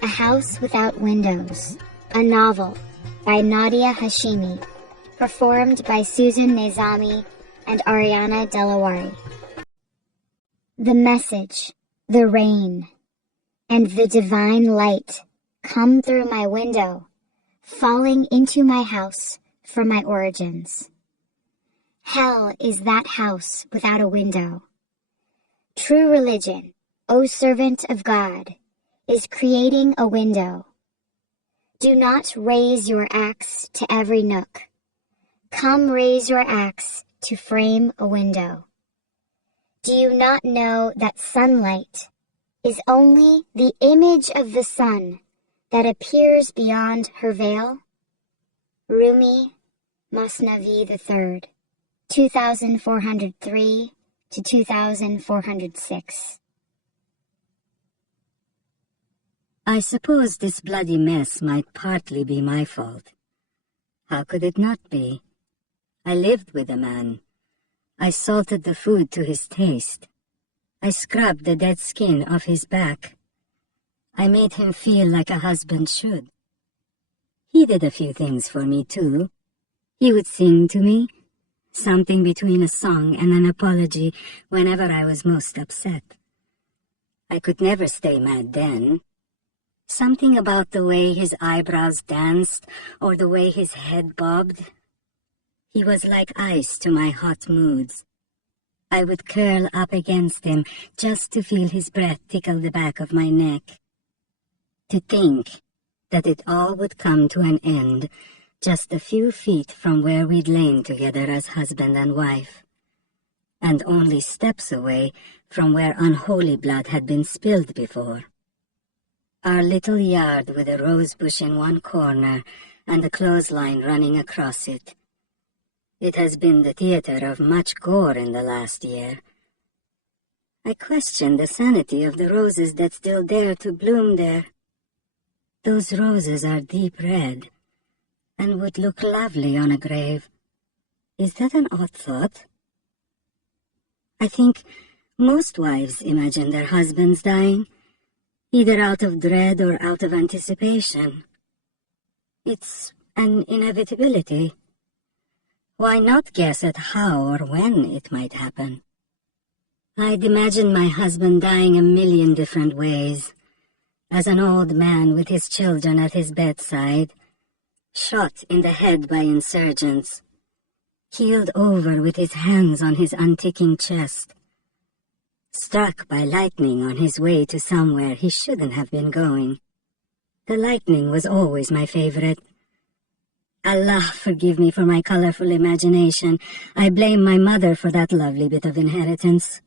A House Without Windows, a novel by Nadia Hashimi, performed by Susan Nezami and Ariana Delawari. The message, the rain, and the divine light come through my window, falling into my house from my origins. Hell is that house without a window. True religion, O servant of God, is creating a window. Do not raise your axe to every nook. Come raise your axe to frame a window. Do you not know that sunlight is only the image of the sun that appears beyond her veil? Rumi, Masnavi III, 2403 to 2406. I suppose this bloody mess might partly be my fault. How could it not be? I lived with a man. I salted the food to his taste. I scrubbed the dead skin off his back. I made him feel like a husband should. He did a few things for me, too. He would sing to me, something between a song and an apology whenever I was most upset. I could never stay mad then. Something about the way his eyebrows danced or the way his head bobbed. He was like ice to my hot moods. I would curl up against him just to feel his breath tickle the back of my neck. To think that it all would come to an end just a few feet from where we'd lain together as husband and wife, and only steps away from where unholy blood had been spilled before. Our little yard with a rose bush in one corner and a clothesline running across it. It has been the theater of much gore in the last year. I question the sanity of the roses that still dare to bloom there. Those roses are deep red and would look lovely on a grave. Is that an odd thought? I think most wives imagine their husbands dying, either out of dread or out of anticipation. It's an inevitability. Why not guess at how or when it might happen? I'd imagine my husband dying a million different ways, as an old man with his children at his bedside, shot in the head by insurgents, keeled over with his hands on his unticking chest, struck by lightning on his way to somewhere he shouldn't have been going. The lightning was always my favorite. Allah forgive me for my colorful imagination. I blame my mother for that lovely bit of inheritance.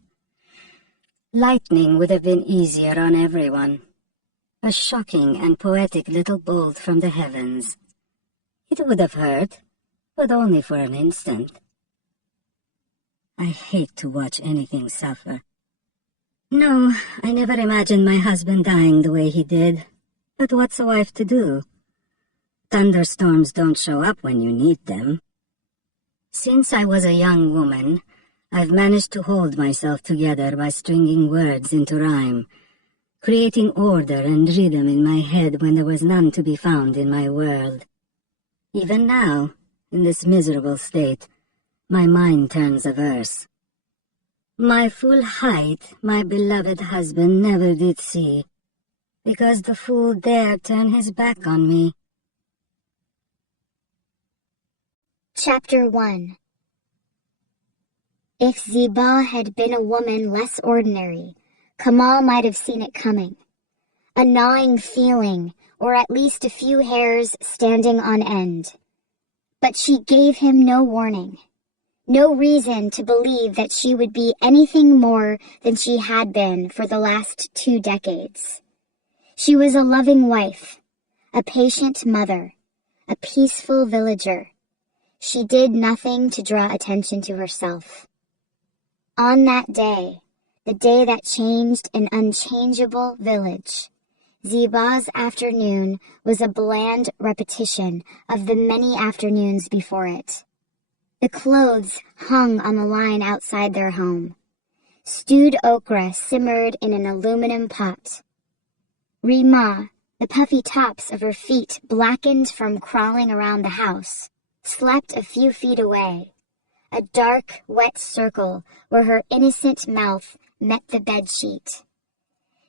Lightning would have been easier on everyone. A shocking and poetic little bolt from the heavens. It would have hurt, but only for an instant. I hate to watch anything suffer. No, I never imagined my husband dying the way he did. But what's a wife to do? Thunderstorms don't show up when you need them. Since I was a young woman, I've managed to hold myself together by stringing words into rhyme, creating order and rhythm in my head when there was none to be found in my world. Even now, in this miserable state, my mind turns a verse. My full height my beloved husband never did see, because the fool dared turn his back on me. Chapter 1. If Ziba had been a woman less ordinary, Kamal might have seen it coming. A gnawing feeling, or at least a few hairs standing on end. But she gave him no warning. No reason to believe that she would be anything more than she had been for the last 2 decades. She was a loving wife, a patient mother, a peaceful villager. She did nothing to draw attention to herself. On that day, the day that changed an unchangeable village, Ziba's afternoon was a bland repetition of the many afternoons before it. The clothes hung on the line outside their home. Stewed okra simmered in an aluminum pot. Rima, The puffy tops of her feet, blackened from crawling around the house, slept a few feet away, a dark, wet circle where her innocent mouth met the bedsheet.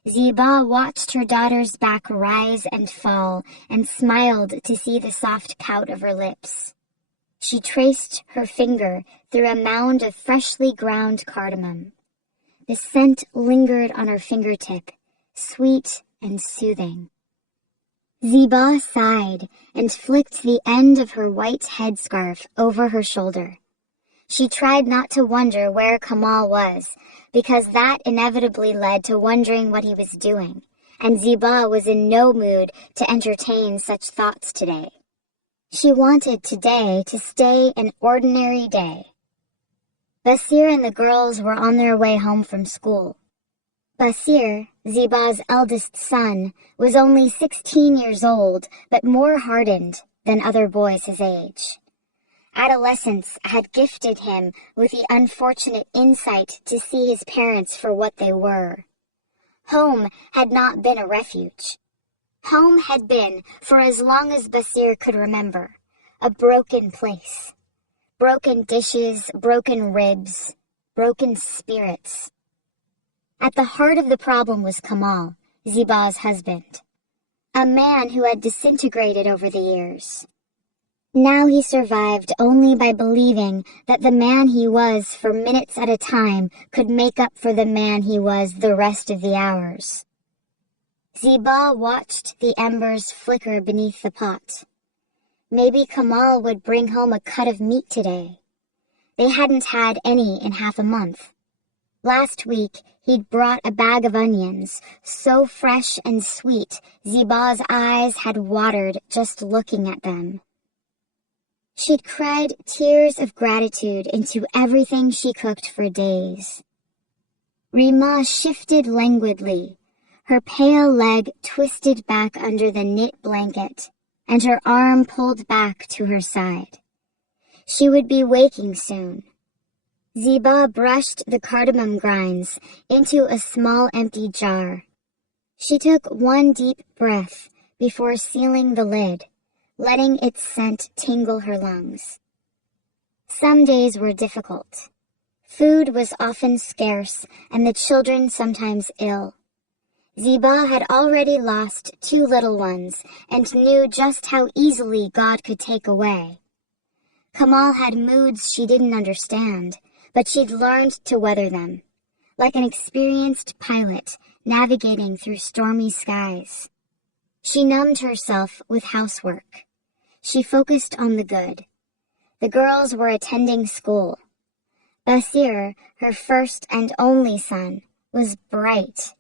Ziba watched her daughter's back rise and fall and smiled to see the soft pout of her lips. She traced her finger through a mound of freshly ground cardamom. The scent lingered on her fingertip, sweet and soothing. Ziba sighed and flicked the end of her white headscarf over her shoulder. She tried not to wonder where Kamal was, because that inevitably led to wondering what he was doing, and Ziba was in no mood to entertain such thoughts today. She wanted today to stay an ordinary day. Basir and the girls were on their way home from school. Basir, Ziba's eldest son, was only 16 years old, but more hardened than other boys his age. Adolescence had gifted him with the unfortunate insight to see his parents for what they were. Home had not been a refuge. Home had been, for as long as Basir could remember, a broken place. Broken dishes, broken ribs, broken spirits. At the heart of the problem was Kamal, Ziba's husband, a man who had disintegrated over the years. Now he survived only by believing that the man he was for minutes at a time could make up for the man he was the rest of the hours. Ziba watched the embers flicker beneath the pot. Maybe Kamal would bring home a cut of meat today. They hadn't had any in half a month. Last week, he'd brought a bag of onions, so fresh and sweet, Ziba's eyes had watered just looking at them. She'd cried tears of gratitude into everything she cooked for days. Rima shifted languidly, her pale leg twisted back under the knit blanket, and her arm pulled back to her side. She would be waking soon. Ziba brushed the cardamom grinds into a small empty jar. She took one deep breath before sealing the lid, letting its scent tingle her lungs. Some days were difficult. Food was often scarce, and the children sometimes ill. Ziba had already lost 2 little ones and knew just how easily God could take away. Kamal had moods she didn't understand, but she'd learned to weather them, like an experienced pilot navigating through stormy skies. She numbed herself with housework. She focused on the good. The girls were attending school. Basir, her first and only son, was bright,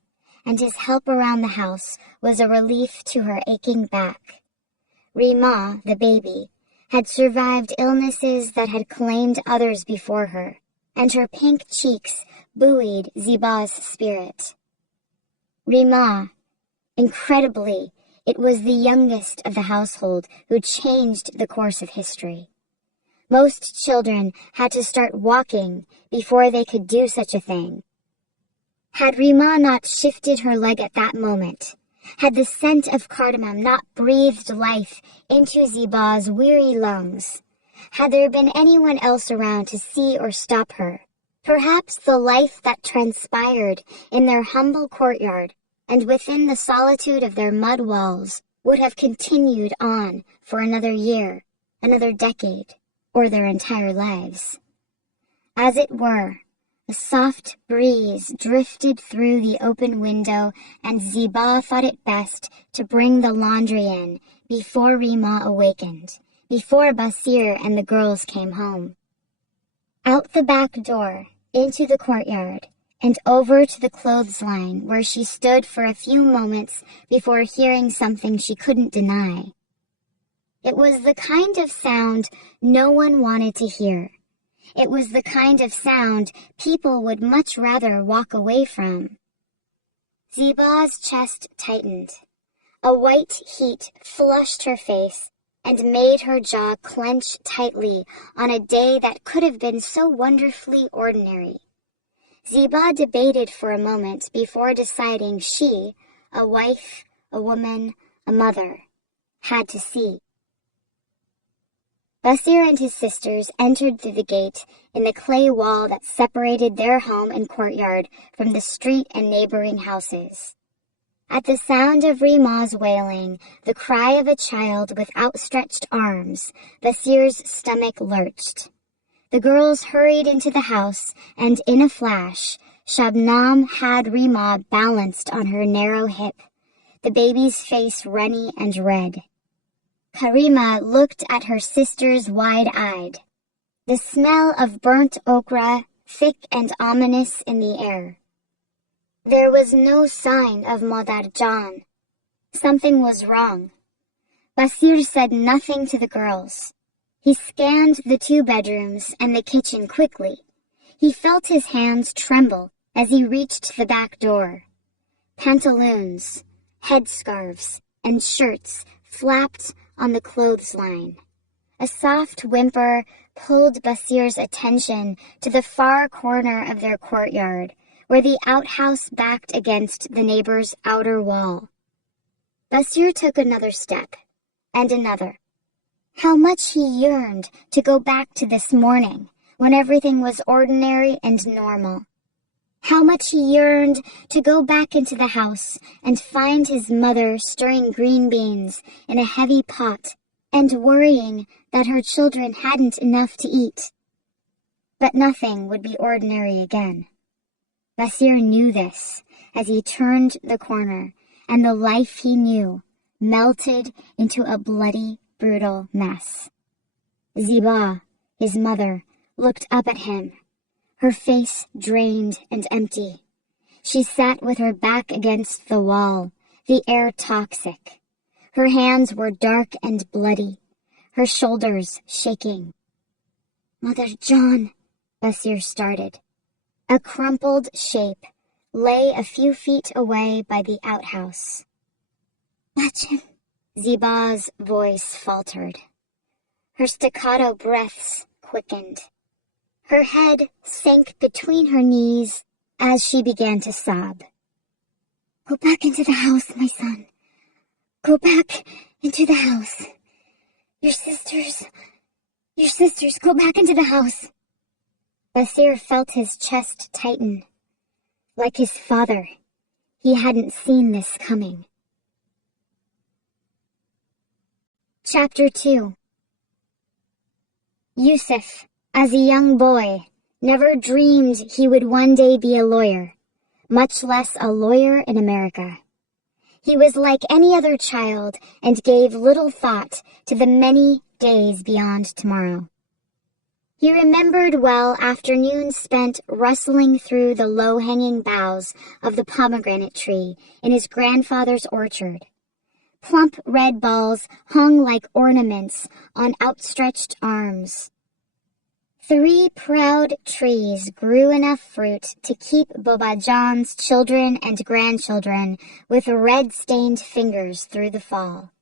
and his help around the house was a relief to her aching back. Rima, the baby, had survived illnesses that had claimed others before her, and her pink cheeks buoyed Ziba's spirit. Rima, incredibly, it was the youngest of the household who changed the course of history. Most children had to start walking before they could do such a thing. Had Rima not shifted her leg at that moment, had the scent of cardamom not breathed life into Ziba's weary lungs, had there been anyone else around to see or stop her, perhaps the life that transpired in their humble courtyard and within the solitude of their mud walls would have continued on for another year, another decade, or their entire lives. As it were, a soft breeze drifted through the open window, and Ziba thought it best to bring the laundry in before Rima awakened, before Basir and the girls came home. Out the back door, into the courtyard, and over to the clothesline where she stood for a few moments before hearing something she couldn't deny. It was the kind of sound no one wanted to hear. It was the kind of sound people would much rather walk away from. Ziba's chest tightened. A white heat flushed her face and made her jaw clench tightly on a day that could have been so wonderfully ordinary. Ziba debated for a moment before deciding she, a wife, a woman, a mother, had to see. Basir and his sisters entered through the gate in the clay wall that separated their home and courtyard from the street and neighboring houses. At the sound of Rima's wailing, the cry of a child with outstretched arms, Basir's stomach lurched. The girls hurried into the house, and in a flash, Shabnam had Rima balanced on her narrow hip, the baby's face runny and red. Karima looked at her sisters wide-eyed. The smell of burnt okra, thick and ominous in the air. There was no sign of Madarjan. Something was wrong. Basir said nothing to the girls. He scanned the 2 bedrooms and the kitchen quickly. He felt his hands tremble as he reached the back door. Pantaloons, headscarves, and shirts flapped on the clothesline. A soft whimper pulled Basir's attention to the far corner of their courtyard, where the outhouse backed against the neighbor's outer wall. Basir took another step, and another. How much he yearned to go back to this morning, when everything was ordinary and normal. How much he yearned to go back into the house and find his mother stirring green beans in a heavy pot and worrying that her children hadn't enough to eat. But nothing would be ordinary again. Basir knew this as he turned the corner, and the life he knew melted into a bloody, brutal mess. Ziba, his mother, looked up at him, her face drained and empty. She sat with her back against the wall, the air toxic. Her hands were dark and bloody, her shoulders shaking. Mother John, Basir started. A crumpled shape lay a few feet away by the outhouse. Bachim, Ziba's voice faltered. Her staccato breaths quickened. Her head sank between her knees as she began to sob. Go back into the house, my son. Go back into the house. Your sisters, go back into the house. Basir felt his chest tighten. Like his father, he hadn't seen this coming. Chapter 2. Yusuf, as a young boy, never dreamed he would one day be a lawyer, much less a lawyer in America. He was like any other child and gave little thought to the many days beyond tomorrow. He remembered well afternoons spent rustling through the low-hanging boughs of the pomegranate tree in his grandfather's orchard. Plump red balls hung like ornaments on outstretched arms. 3 proud trees grew enough fruit to keep Bobajan's children and grandchildren with red-stained fingers through the fall.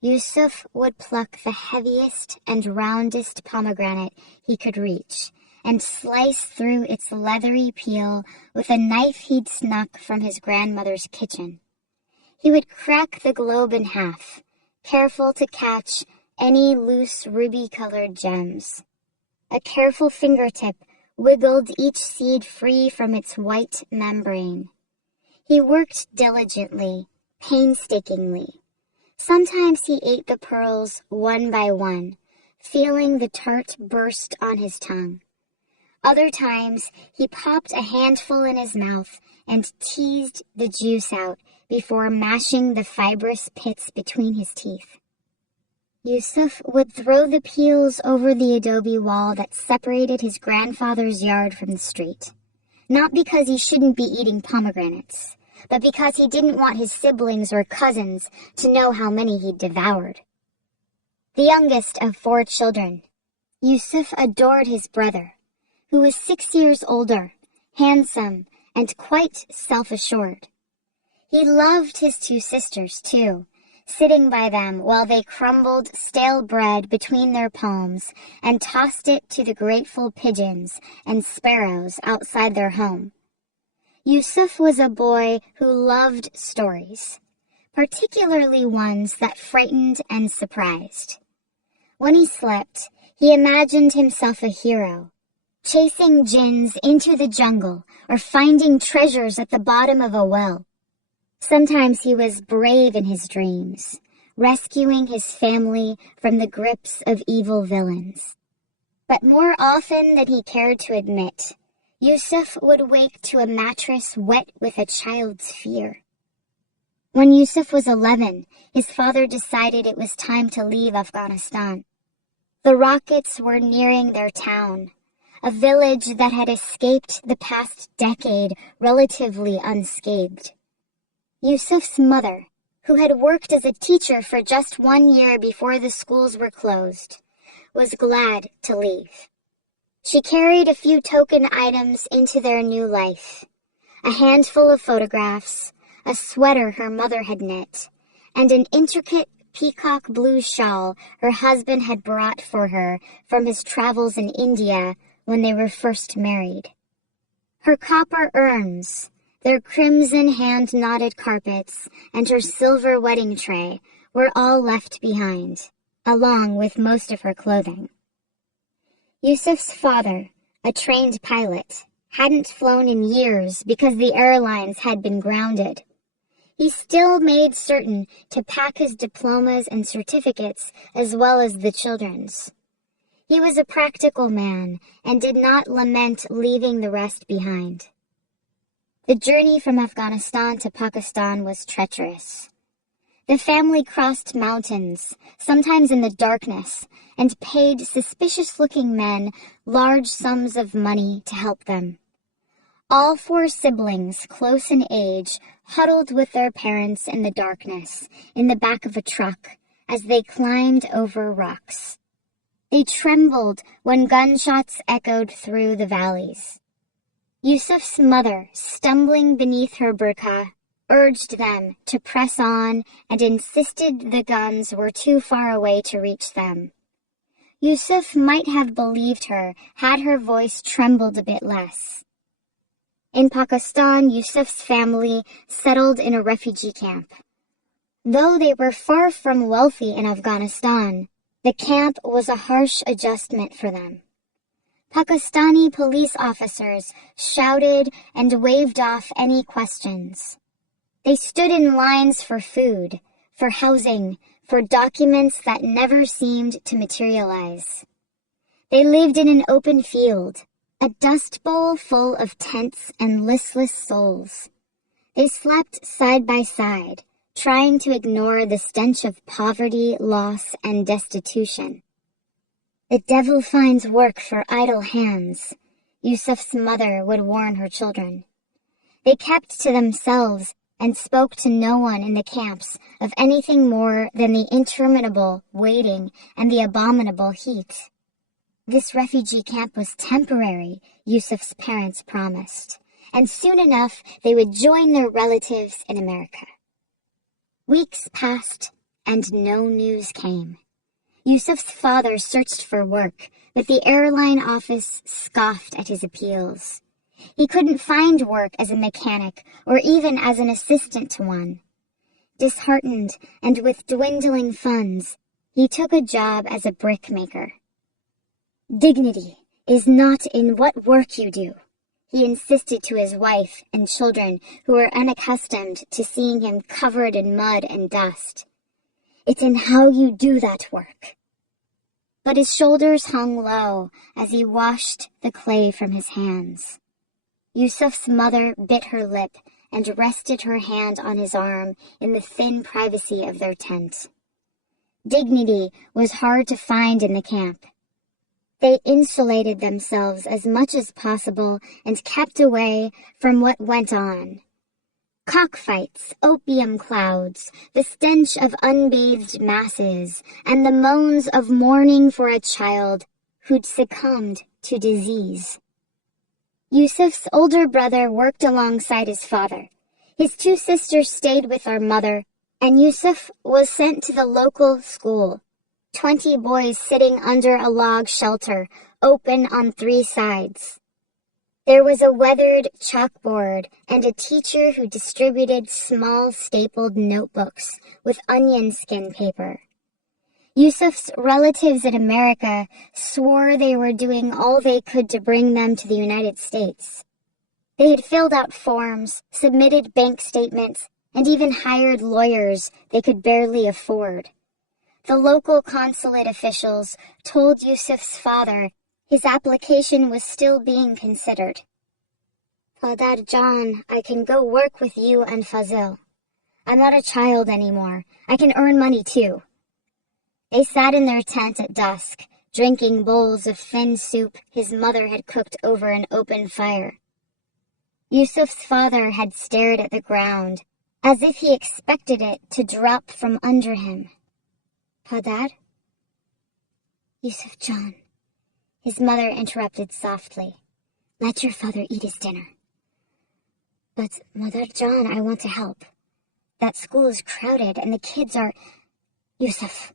Yusuf would pluck the heaviest and roundest pomegranate he could reach and slice through its leathery peel with a knife he'd snuck from his grandmother's kitchen. He would crack the globe in half, careful to catch any loose ruby-colored gems. A careful fingertip wiggled each seed free from its white membrane. He worked diligently, painstakingly. Sometimes he ate the pearls one by one, feeling the tart burst on his tongue. Other times he popped a handful in his mouth and teased the juice out before mashing the fibrous pits between his teeth. Yusuf would throw the peels over the adobe wall that separated his grandfather's yard from the street, not because he shouldn't be eating pomegranates, but because he didn't want his siblings or cousins to know how many he'd devoured. The youngest of 4 children, Yusuf adored his brother, who was 6 years older, handsome, and quite self-assured. He loved his 2 sisters, too, sitting by them while they crumbled stale bread between their palms and tossed it to the grateful pigeons and sparrows outside their home. Yusuf was a boy who loved stories, particularly ones that frightened and surprised. When he slept, he imagined himself a hero, chasing jinns into the jungle or finding treasures at the bottom of a well. Sometimes he was brave in his dreams, rescuing his family from the grips of evil villains. But more often than he cared to admit, Yusuf would wake to a mattress wet with a child's fear. When Yusuf was 11, his father decided it was time to leave Afghanistan. The rockets were nearing their town, a village that had escaped the past decade relatively unscathed. Yusuf's mother, who had worked as a teacher for just 1 year before the schools were closed, was glad to leave. She carried a few token items into their new life, a handful of photographs, a sweater her mother had knit, and an intricate peacock blue shawl her husband had brought for her from his travels in India when they were first married. Her copper urns, their crimson hand-knotted carpets, and her silver wedding tray were all left behind, along with most of her clothing. Yusuf's father, a trained pilot, hadn't flown in years because the airlines had been grounded. He still made certain to pack his diplomas and certificates as well as the children's. He was a practical man and did not lament leaving the rest behind. The journey from Afghanistan to Pakistan was treacherous. The family crossed mountains, sometimes in the darkness, and paid suspicious-looking men large sums of money to help them. All 4 siblings, close in age, huddled with their parents in the darkness, in the back of a truck, as they climbed over rocks. They trembled when gunshots echoed through the valleys. Yusuf's mother, stumbling beneath her burqa, urged them to press on and insisted the guns were too far away to reach them. Yusuf might have believed her had her voice trembled a bit less. In Pakistan, Yusuf's family settled in a refugee camp. Though they were far from wealthy in Afghanistan, the camp was a harsh adjustment for them. Pakistani police officers shouted and waved off any questions. They stood in lines for food, for housing, for documents that never seemed to materialize. They lived in an open field, a dust bowl full of tents and listless souls. They slept side by side, trying to ignore the stench of poverty, loss, and destitution. "The devil finds work for idle hands," Yusuf's mother would warn her children. They kept to themselves and spoke to no one in the camps of anything more than the interminable waiting and the abominable heat. This refugee camp was temporary, Yusuf's parents promised, and soon enough they would join their relatives in America. Weeks passed, and no news came. Yusuf's father searched for work, but the airline office scoffed at his appeals. He couldn't find work as a mechanic or even as an assistant to one. Disheartened and with dwindling funds, he took a job as a brickmaker. "Dignity is not in what work you do," he insisted to his wife and children who were unaccustomed to seeing him covered in mud and dust. "It's in how you do that work." But his shoulders hung low as he washed the clay from his hands. Yusuf's mother bit her lip and rested her hand on his arm in the thin privacy of their tent. Dignity was hard to find in the camp. They insulated themselves as much as possible and kept away from what went on. Cockfights, opium clouds, the stench of unbathed masses, and the moans of mourning for a child who'd succumbed to disease. Yusuf's older brother worked alongside his father. His 2 sisters stayed with our mother, and Yusuf was sent to the local school. 20 boys sitting under a log shelter, open on 3 sides. There was a weathered chalkboard and a teacher who distributed small stapled notebooks with onion skin paper. Yusuf's relatives in America swore they were doing all they could to bring them to the United States. They had filled out forms, submitted bank statements, and even hired lawyers they could barely afford. The local consulate officials told Yusuf's father his application was still being considered. "Father John, I can go work with you and Fazil. I'm not a child anymore. I can earn money too." They sat in their tent at dusk, drinking bowls of thin soup his mother had cooked over an open fire. Yusuf's father had stared at the ground, as if he expected it to drop from under him. "Padar?" "Yusuf John," his mother interrupted softly. "Let your father eat his dinner." "But, Mother John, I want to help. That school is crowded and the kids are—" "Yusuf."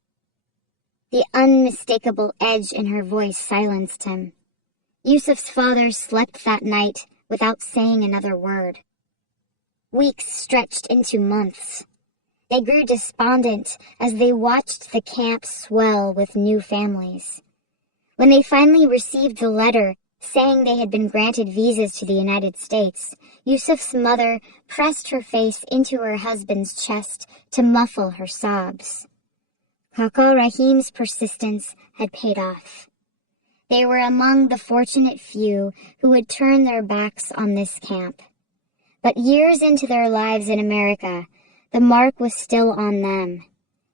The unmistakable edge in her voice silenced him. Yusuf's father slept that night without saying another word. Weeks stretched into months. They grew despondent as they watched the camp swell with new families. When they finally received the letter saying they had been granted visas to the United States, Yusuf's mother pressed her face into her husband's chest to muffle her sobs. Kaka Rahim's persistence had paid off. They were among the fortunate few who had turned their backs on this camp. But years into their lives in America, the mark was still on them.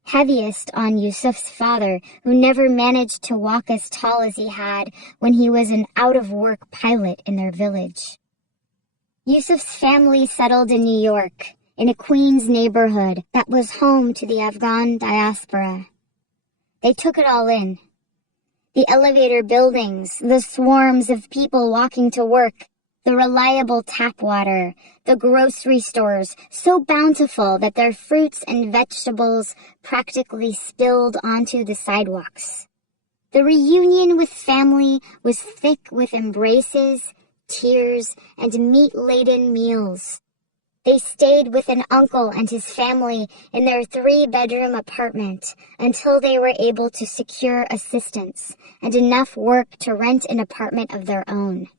Heaviest on Yusuf's father, who never managed to walk as tall as he had when he was an out-of-work pilot in their village. Yusuf's family settled in New York, in a Queens neighborhood that was home to the Afghan diaspora. They took it all in. The elevator buildings, the swarms of people walking to work, the reliable tap water, the grocery stores, so bountiful that their fruits and vegetables practically spilled onto the sidewalks. The reunion with family was thick with embraces, tears, and meat-laden meals. They stayed with an uncle and his family in their 3-bedroom apartment until they were able to secure assistance and enough work to rent an apartment of their own.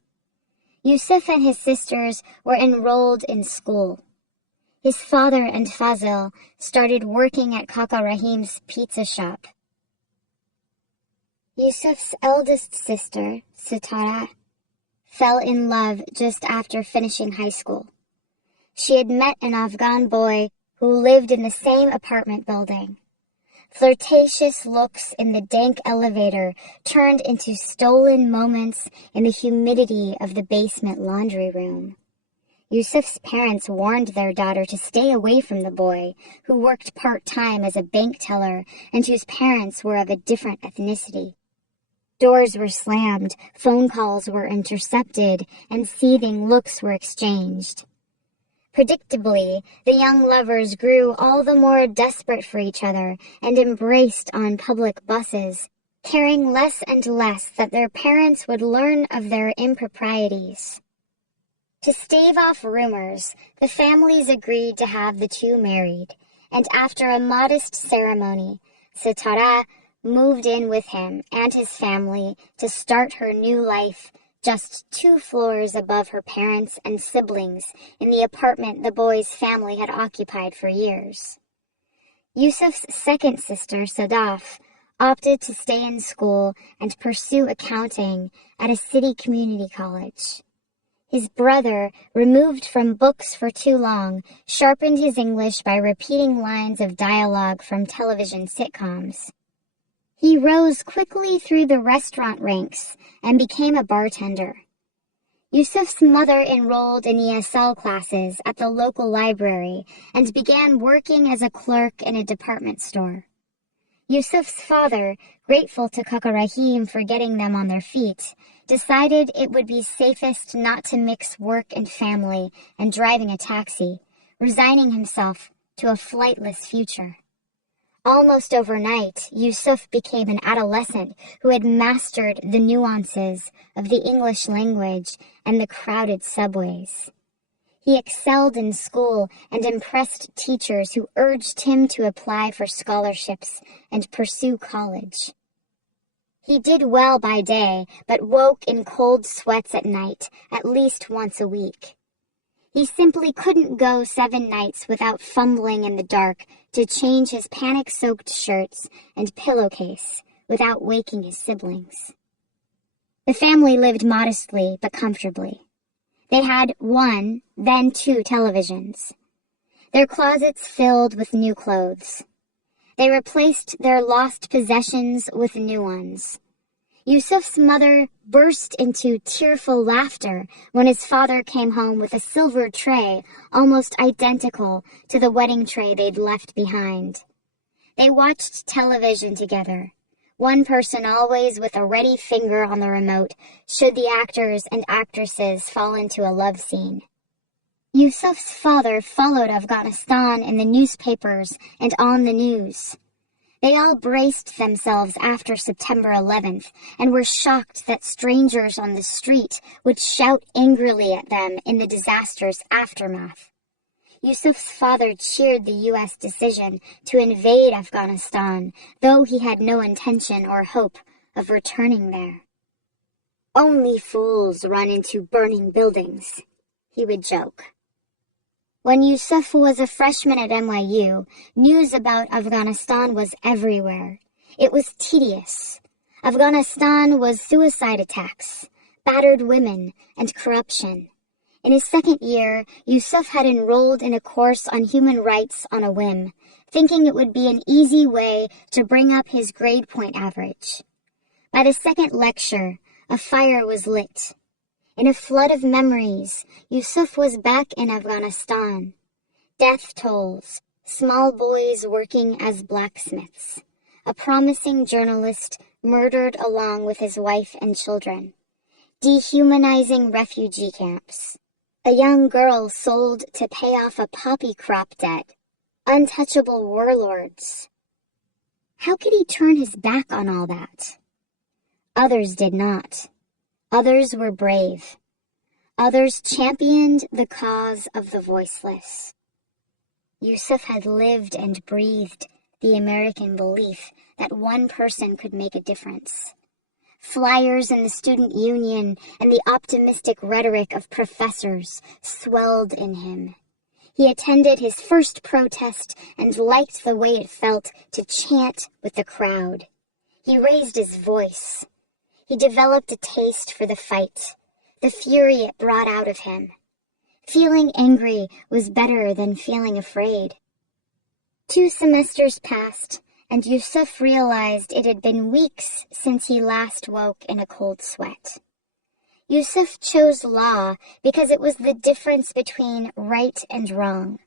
Yusuf and his sisters were enrolled in school. His father and Fazil started working at Kaka Rahim's pizza shop. Yusuf's eldest sister, Sitara, fell in love just after finishing high school. She had met an Afghan boy who lived in the same apartment building. Flirtatious looks in the dank elevator turned into stolen moments in the humidity of the basement laundry room. Yusuf's parents warned their daughter to stay away from the boy, who worked part-time as a bank teller and whose parents were of a different ethnicity. Doors were slammed, phone calls were intercepted, and seething looks were exchanged. Predictably, the young lovers grew all the more desperate for each other and embraced on public buses, caring less and less that their parents would learn of their improprieties. To stave off rumors, the families agreed to have the two married, and after a modest ceremony, Sitara moved in with him and his family to start her new life just 2 floors above her parents and siblings in the apartment the boy's family had occupied for years. Yusuf's second sister, Sadaf, opted to stay in school and pursue accounting at a city community college. His brother, removed from books for too long, sharpened his English by repeating lines of dialogue from television sitcoms. He rose quickly through the restaurant ranks and became a bartender. Yusuf's mother enrolled in ESL classes at the local library and began working as a clerk in a department store. Yusuf's father, grateful to Kaka Rahim for getting them on their feet, decided it would be safest not to mix work and family and driving a taxi, resigning himself to a flightless future. Almost overnight, Yusuf became an adolescent who had mastered the nuances of the English language and the crowded subways. He excelled in school and impressed teachers who urged him to apply for scholarships and pursue college. He did well by day, but woke in cold sweats at night, at least once a week. He simply couldn't go 7 nights without fumbling in the dark to change his panic-soaked shirts and pillowcase without waking his siblings. The family lived modestly but comfortably. They had 1, then 2 televisions. Their closets filled with new clothes. They replaced their lost possessions with new ones. Yusuf's mother burst into tearful laughter when his father came home with a silver tray almost identical to the wedding tray they'd left behind. They watched television together, one person always with a ready finger on the remote should the actors and actresses fall into a love scene. Yusuf's father followed Afghanistan in the newspapers and on the news. They all braced themselves after September 11th and were shocked that strangers on the street would shout angrily at them in the disaster's aftermath. Yusuf's father cheered the U.S. decision to invade Afghanistan, though he had no intention or hope of returning there. "Only fools run into burning buildings," he would joke. When Yusuf was a freshman at NYU, news about Afghanistan was everywhere. It was tedious. Afghanistan was suicide attacks, battered women, and corruption. In his second year, Yusuf had enrolled in a course on human rights on a whim, thinking it would be an easy way to bring up his grade point average. By the second lecture, a fire was lit. In a flood of memories, Yusuf was back in Afghanistan. Death tolls, small boys working as blacksmiths, a promising journalist murdered along with his wife and children, dehumanizing refugee camps, a young girl sold to pay off a poppy crop debt, untouchable warlords. How could he turn his back on all that? Others did not. Others were brave. Others championed the cause of the voiceless. Yusuf had lived and breathed the American belief that one person could make a difference. Flyers in the student union and the optimistic rhetoric of professors swelled in him. He attended his first protest and liked the way it felt to chant with the crowd. He raised his voice. He developed a taste for the fight, the fury it brought out of him. Feeling angry was better than feeling afraid. 2 semesters passed, and Yusuf realized it had been weeks since he last woke in a cold sweat. Yusuf chose law because it was the difference between right and wrong,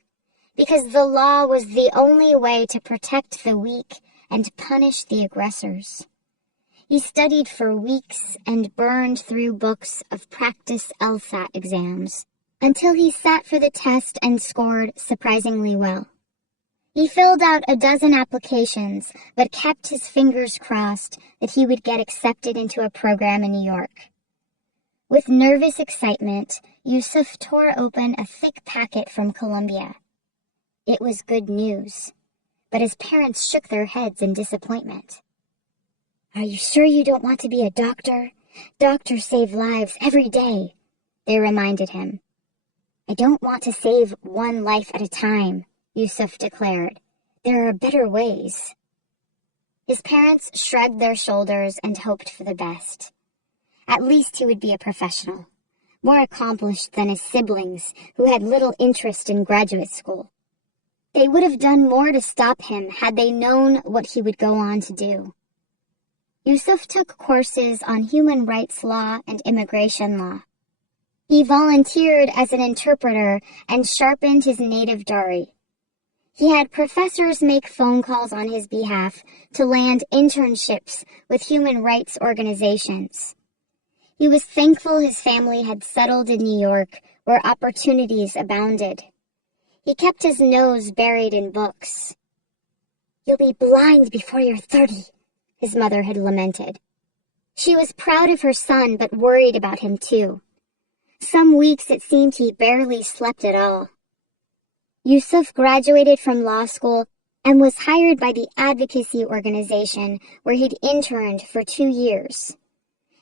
because the law was the only way to protect the weak and punish the aggressors. He studied for weeks and burned through books of practice LSAT exams until he sat for the test and scored surprisingly well. He filled out a dozen applications, but kept his fingers crossed that he would get accepted into a program in New York. With nervous excitement, Yusuf tore open a thick packet from Columbia. It was good news, but his parents shook their heads in disappointment. "Are you sure you don't want to be a doctor? Doctors save lives every day," they reminded him. "I don't want to save one life at a time," Yusuf declared. "There are better ways." His parents shrugged their shoulders and hoped for the best. At least he would be a professional, more accomplished than his siblings who had little interest in graduate school. They would have done more to stop him had they known what he would go on to do. Yusuf took courses on human rights law and immigration law. He volunteered as an interpreter and sharpened his native Dari. He had professors make phone calls on his behalf to land internships with human rights organizations. He was thankful his family had settled in New York, where opportunities abounded. He kept his nose buried in books. "You'll be blind before you're 30, his mother had lamented. She was proud of her son, but worried about him too. Some weeks it seemed he barely slept at all. Yusuf graduated from law school and was hired by the advocacy organization where he'd interned for 2 years.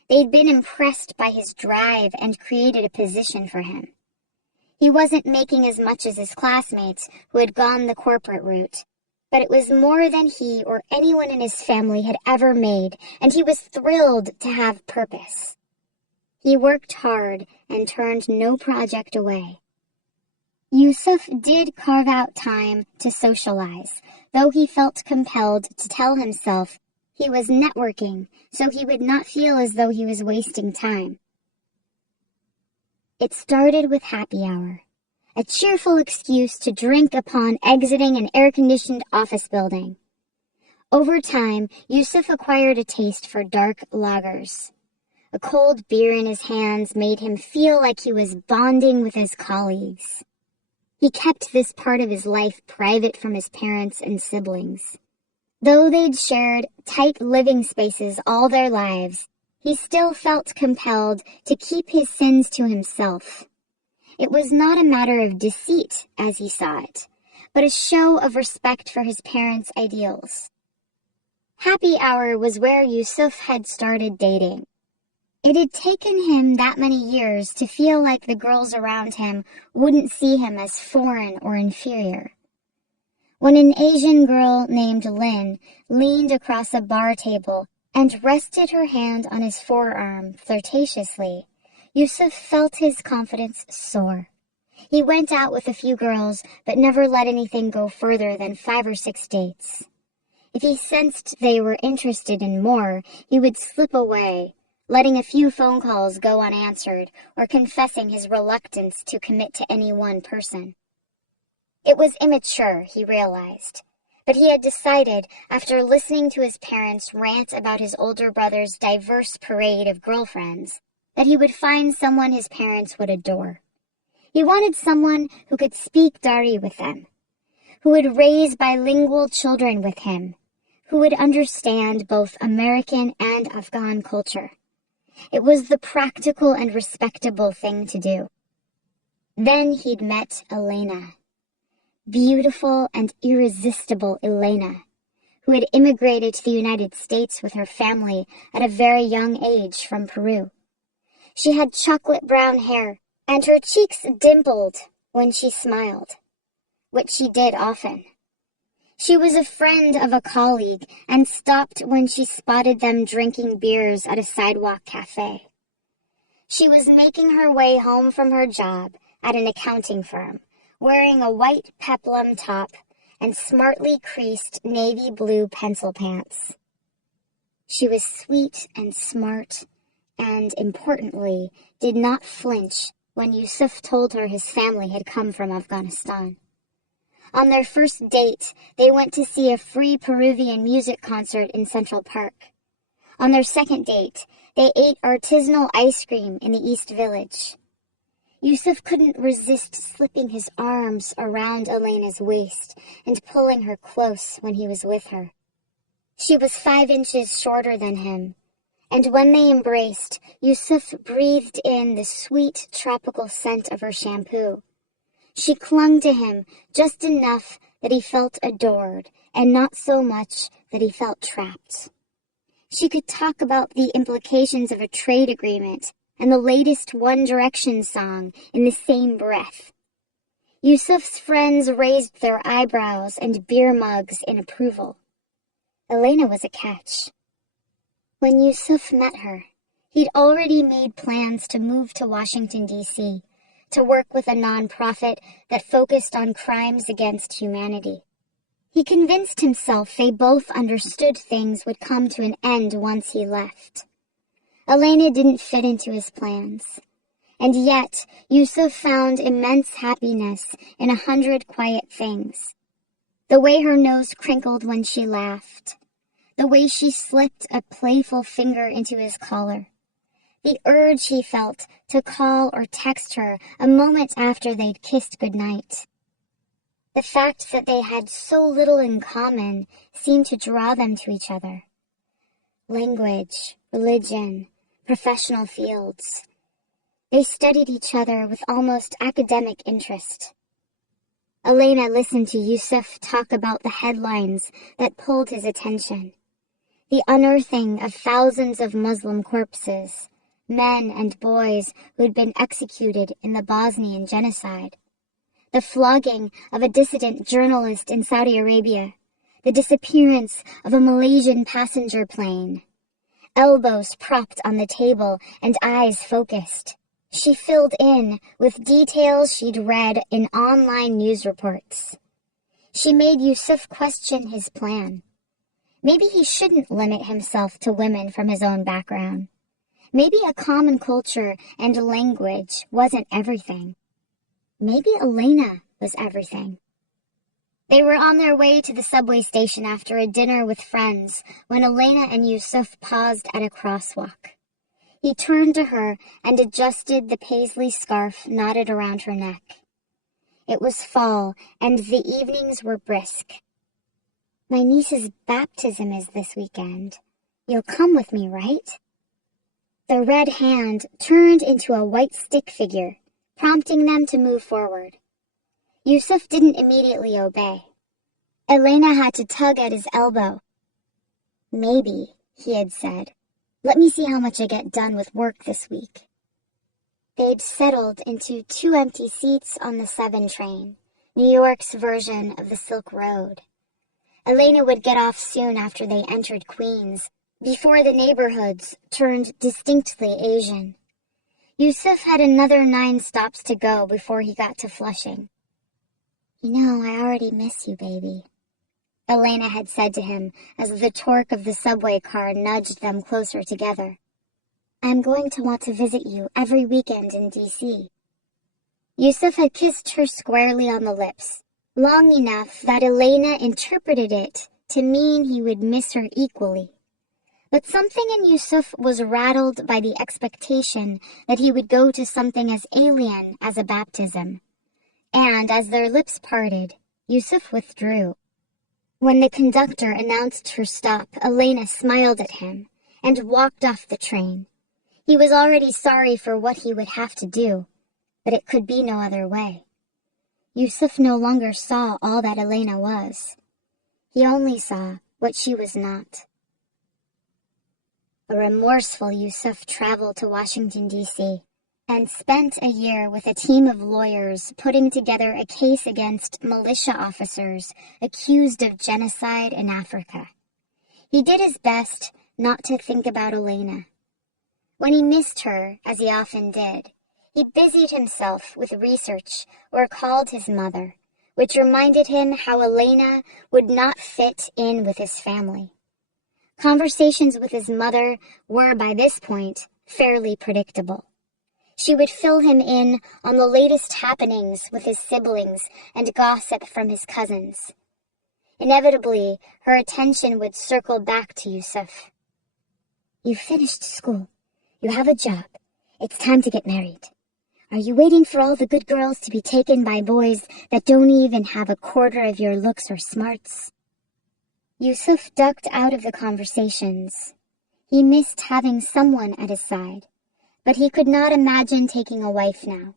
They'd been impressed by his drive and created a position for him. He wasn't making as much as his classmates who had gone the corporate route, but it was more than he or anyone in his family had ever made, and he was thrilled to have purpose. He worked hard and turned no project away. Yusuf did carve out time to socialize, though he felt compelled to tell himself he was networking so he would not feel as though he was wasting time. It started with happy hour, a cheerful excuse to drink upon exiting an air-conditioned office building. Over time, Yusuf acquired a taste for dark lagers. A cold beer in his hands made him feel like he was bonding with his colleagues. He kept this part of his life private from his parents and siblings. Though they'd shared tight living spaces all their lives, he still felt compelled to keep his sins to himself. It was not a matter of deceit, as he saw it, but a show of respect for his parents' ideals. Happy hour was where Yusuf had started dating. It had taken him that many years to feel like the girls around him wouldn't see him as foreign or inferior. When an Asian girl named Lynn leaned across a bar table and rested her hand on his forearm flirtatiously, Yusuf felt his confidence soar. He went out with a few girls, but never let anything go further than 5 or 6 dates. If he sensed they were interested in more, he would slip away, letting a few phone calls go unanswered or confessing his reluctance to commit to any one person. It was immature, he realized, but he had decided, after listening to his parents rant about his older brother's diverse parade of girlfriends, that he would find someone his parents would adore. He wanted someone who could speak Dari with them, who would raise bilingual children with him, who would understand both American and Afghan culture. It was the practical and respectable thing to do. Then he'd met Elena. Beautiful and irresistible Elena, who had immigrated to the United States with her family at a very young age from Peru. She had chocolate brown hair, and her cheeks dimpled when she smiled, which she did often. She was a friend of a colleague and stopped when she spotted them drinking beers at a sidewalk cafe. She was making her way home from her job at an accounting firm, wearing a white peplum top and smartly creased navy blue pencil pants. She was sweet and smart and, importantly, did not flinch when Yusuf told her his family had come from Afghanistan. On their first date, they went to see a free Peruvian music concert in Central Park. On their second date, they ate artisanal ice cream in the East Village. Yusuf couldn't resist slipping his arms around Elena's waist and pulling her close when he was with her. She was 5 inches shorter than him, and when they embraced, Yusuf breathed in the sweet tropical scent of her shampoo. She clung to him just enough that he felt adored, and not so much that he felt trapped. She could talk about the implications of a trade agreement and the latest One Direction song in the same breath. Yusuf's friends raised their eyebrows and beer mugs in approval. Elena was a catch. When Yusuf met her, he'd already made plans to move to Washington, D.C., to work with a nonprofit that focused on crimes against humanity. He convinced himself they both understood things would come to an end once he left. Elena didn't fit into his plans, and yet Yusuf found immense happiness in 100 quiet things. The way her nose crinkled when she laughed, the way she slipped a playful finger into his collar, the urge he felt to call or text her a moment after they'd kissed goodnight. The fact that they had so little in common seemed to draw them to each other. Language, religion, professional fields. They studied each other with almost academic interest. Elena listened to Yusuf talk about the headlines that pulled his attention. The unearthing of thousands of Muslim corpses, men and boys who'd been executed in the Bosnian genocide. The flogging of a dissident journalist in Saudi Arabia. The disappearance of a Malaysian passenger plane. Elbows propped on the table and eyes focused. She filled in with details she'd read in online news reports. She made Yusuf question his plan. Maybe he shouldn't limit himself to women from his own background. Maybe a common culture and language wasn't everything. Maybe Elena was everything. They were on their way to the subway station after a dinner with friends when Elena and Yusuf paused at a crosswalk. He turned to her and adjusted the paisley scarf knotted around her neck. It was fall, and the evenings were brisk. "My niece's baptism is this weekend. You'll come with me, right?" The red hand turned into a white stick figure, prompting them to move forward. Yusuf didn't immediately obey. Elena had to tug at his elbow. "Maybe," he had said. "Let me see how much I get done with work this week." They'd settled into 2 empty seats on the 7 train, New York's version of the Silk Road. Elena would get off soon after they entered Queens, before the neighborhoods turned distinctly Asian. Yusuf had another 9 stops to go before he got to Flushing. "You know, I already miss you, baby," Elena had said to him as the torque of the subway car nudged them closer together. "I'm going to want to visit you every weekend in D.C. Yusuf had kissed her squarely on the lips, long enough that Elena interpreted it to mean he would miss her equally. But something in Yusuf was rattled by the expectation that he would go to something as alien as a baptism. And as their lips parted, Yusuf withdrew. When the conductor announced her stop, Elena smiled at him and walked off the train. He was already sorry for what he would have to do, but it could be no other way. Yusuf no longer saw all that Elena was. He only saw what she was not. A remorseful Yusuf traveled to Washington, D.C., and spent a year with a team of lawyers putting together a case against militia officers accused of genocide in Africa. He did his best not to think about Elena. When he missed her, as he often did, he busied himself with research or called his mother, which reminded him how Elena would not fit in with his family. Conversations with his mother were, by this point, fairly predictable. She would fill him in on the latest happenings with his siblings and gossip from his cousins. Inevitably, her attention would circle back to Yusuf. "You've finished school. You have a job. It's time to get married. Are you waiting for all the good girls to be taken by boys that don't even have a quarter of your looks or smarts?" Yusuf ducked out of the conversations. He missed having someone at his side, but he could not imagine taking a wife now.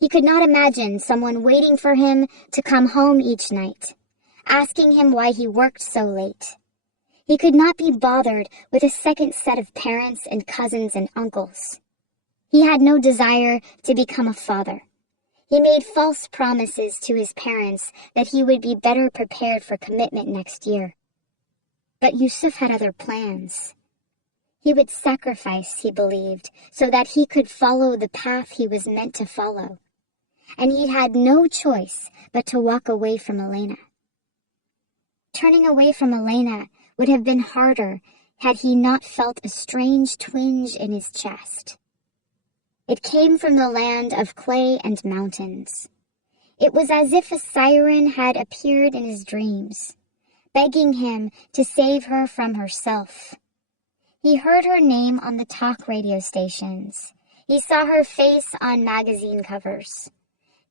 He could not imagine someone waiting for him to come home each night, asking him why he worked so late. He could not be bothered with a second set of parents and cousins and uncles. He had no desire to become a father. He made false promises to his parents that he would be better prepared for commitment next year. But Yusuf had other plans. He would sacrifice, he believed, so that he could follow the path he was meant to follow. And he had no choice but to walk away from Elena. Turning away from Elena would have been harder had he not felt a strange twinge in his chest. It came from the land of clay and mountains. It was as if a siren had appeared in his dreams, begging him to save her from herself. He heard her name on the talk radio stations. He saw her face on magazine covers.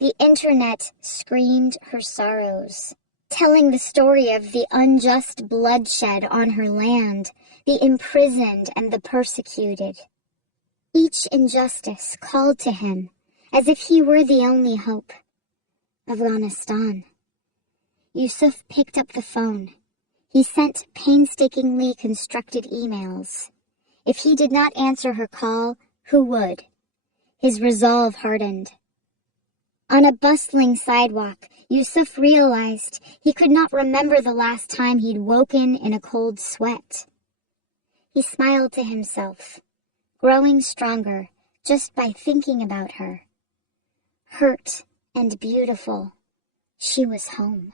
The internet screamed her sorrows, telling the story of the unjust bloodshed on her land, the imprisoned and the persecuted. Each injustice called to him, as if he were the only hope. Afghanistan. Yusuf picked up the phone. He sent painstakingly constructed emails. If he did not answer her call, who would? His resolve hardened. On a bustling sidewalk, Yusuf realized he could not remember the last time he'd woken in a cold sweat. He smiled to himself, growing stronger just by thinking about her. Hurt and beautiful, she was home.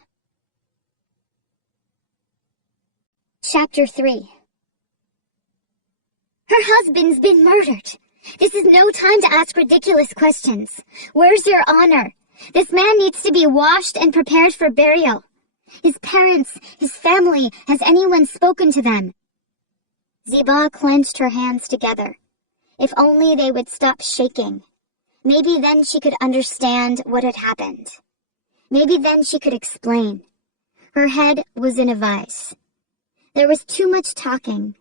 Chapter 3. Her husband's been murdered. This is no time to ask ridiculous questions. Where's your honor? This man needs to be washed and prepared for burial. His parents, his family, has anyone spoken to them? Ziba clenched her hands together. If only they would stop shaking. Maybe then she could understand what had happened. Maybe then she could explain. Her head was in a vice. There was too much talking.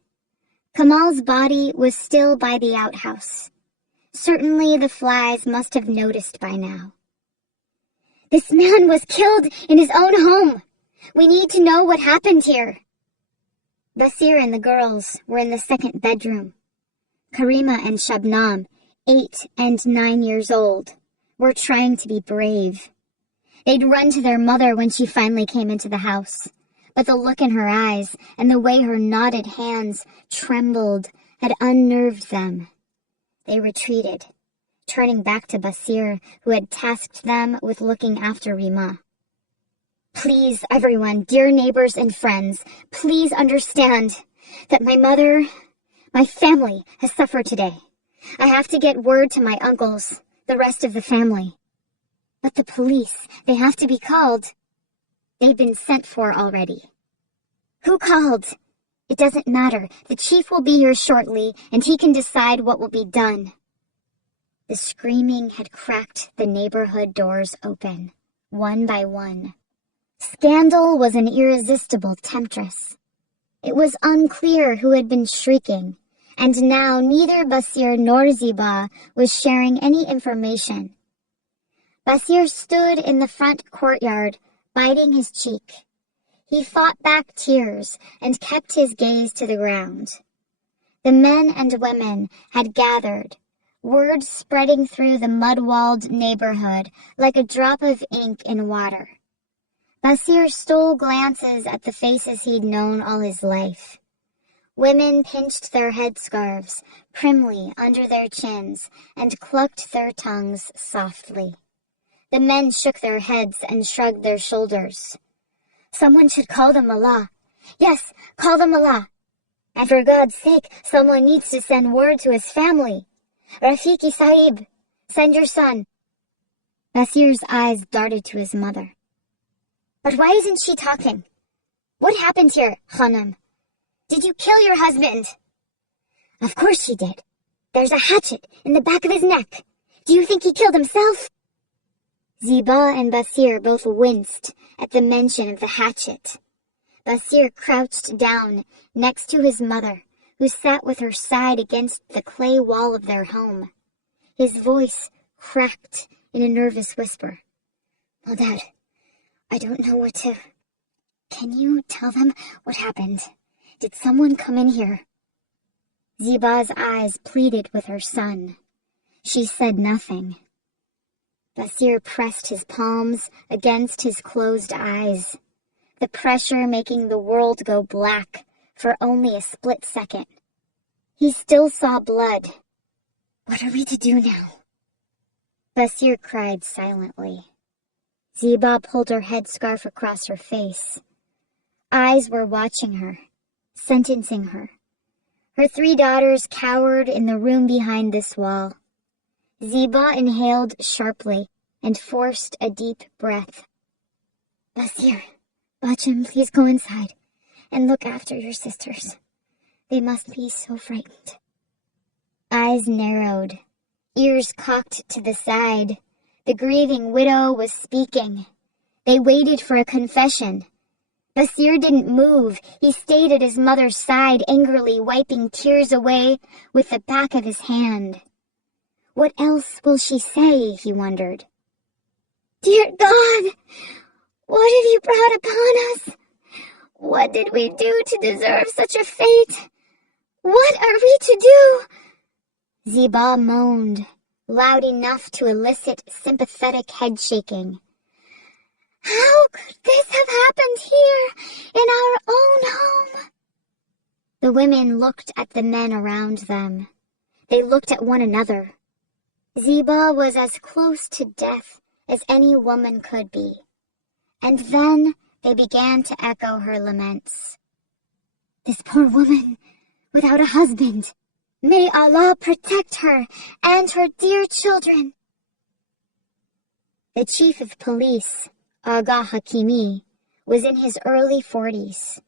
Kamal's body was still by the outhouse. Certainly the flies must have noticed by now. This man was killed in his own home. We need to know what happened here. Basir and the girls were in the second bedroom. Karima and Shabnam, 8 and 9 years old, were trying to be brave. They'd run to their mother when she finally came into the house, but the look in her eyes and the way her knotted hands trembled had unnerved them. They retreated, turning back to Basir, who had tasked them with looking after Rima. Please, everyone, dear neighbors and friends, please understand that my mother, my family has suffered today. I have to get word to my uncles, the rest of the family. But the police, they have to be called. They've been sent for already. Who called? It doesn't matter. The chief will be here shortly, and he can decide what will be done. The screaming had cracked the neighborhood doors open, one by one. Scandal was an irresistible temptress. It was unclear who had been shrieking, and now neither Basir nor Ziba was sharing any information. Basir stood in the front courtyard, biting his cheek. He fought back tears and kept his gaze to the ground. The men and women had gathered, words spreading through the mud-walled neighborhood like a drop of ink in water. Basir stole glances at the faces he'd known all his life. Women pinched their headscarves primly under their chins and clucked their tongues softly. The men shook their heads and shrugged their shoulders. Someone should call them Allah. Yes, call them Allah. And for God's sake, someone needs to send word to his family. Rafiki Sahib, send your son. Basir's eyes darted to his mother. But why isn't she talking? What happened here, Khanam? Did you kill your husband? Of course she did. There's a hatchet in the back of his neck. Do you think he killed himself? Ziba and Basir both winced at the mention of the hatchet. Basir crouched down next to his mother, who sat with her side against the clay wall of their home. His voice cracked in a nervous whisper. Well, Dad, I don't know what to... Can you tell them what happened? Did someone come in here? Ziba's eyes pleaded with her son. She said nothing. Basir pressed his palms against his closed eyes, the pressure making the world go black for only a split second. He still saw blood. What are we to do now? Basir cried silently. Ziba pulled her headscarf across her face. Eyes were watching her, sentencing her. Her 3 daughters cowered in the room behind this wall. Ziba inhaled sharply and forced a deep breath. Basir, Bacham, please go inside and look after your sisters. They must be so frightened. Eyes narrowed, ears cocked to the side, The grieving widow was speaking. They waited for a confession. Basir didn't move. He stayed at his mother's side, angrily wiping tears away with the back of his hand. What else will she say, he wondered. Dear God, what have you brought upon us? What did we do to deserve such a fate? What are we to do? Ziba moaned, loud enough to elicit sympathetic head-shaking. How could this have happened here, in our own home? The women looked at the men around them. They looked at one another. Ziba was as close to death as any woman could be. And then they began to echo her laments. This poor woman, without a husband. May Allah protect her and her dear children. The chief of police, Aga Hashimi, was in his early 40s.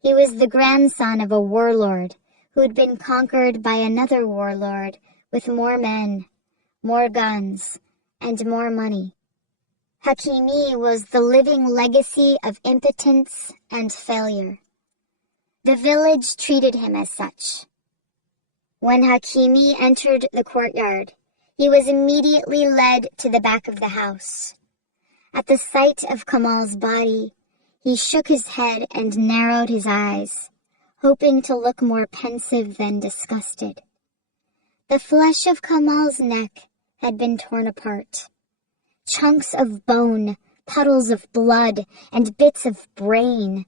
He was the grandson of a warlord who had been conquered by another warlord with more men, more guns, and more money. Hashimi was the living legacy of impotence and failure. The village treated him as such. When Hashimi entered the courtyard, he was immediately led to the back of the house. At the sight of Kamal's body, he shook his head and narrowed his eyes, hoping to look more pensive than disgusted. The flesh of Kamal's neck had been torn apart. Chunks of bone, puddles of blood, and bits of brain.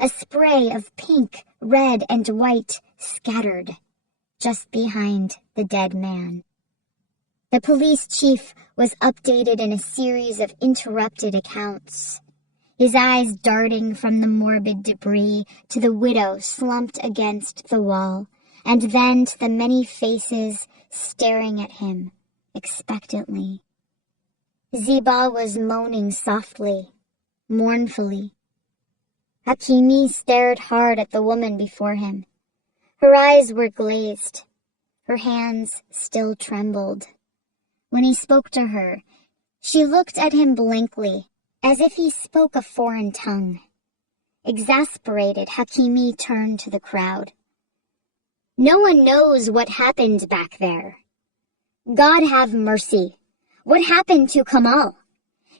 A spray of pink, red, and white scattered just behind the dead man. The police chief was updated in a series of interrupted accounts, his eyes darting from the morbid debris to the widow slumped against the wall, and then to the many faces staring at him expectantly. Ziba was moaning softly, mournfully. Hashimi stared hard at the woman before him. Her eyes were glazed. Her hands still trembled. When he spoke to her, she looked at him blankly, as if he spoke a foreign tongue. Exasperated, Hashimi turned to the crowd. No one knows what happened back there. God have mercy. What happened to Kamal?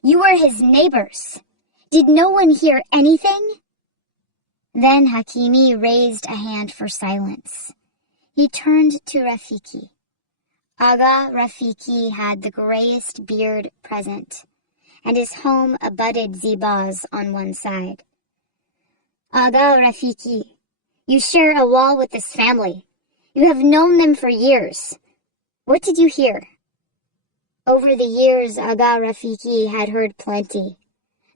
You were his neighbors. Did no one hear anything? Then Hashimi raised a hand for silence. He turned to Rafiki. Aga Rafiki had the grayest beard present, and his home abutted Ziba's on one side. Aga Rafiki, you share a wall with this family. You have known them for years. What did you hear? Over the years, Aga Rafiki had heard plenty.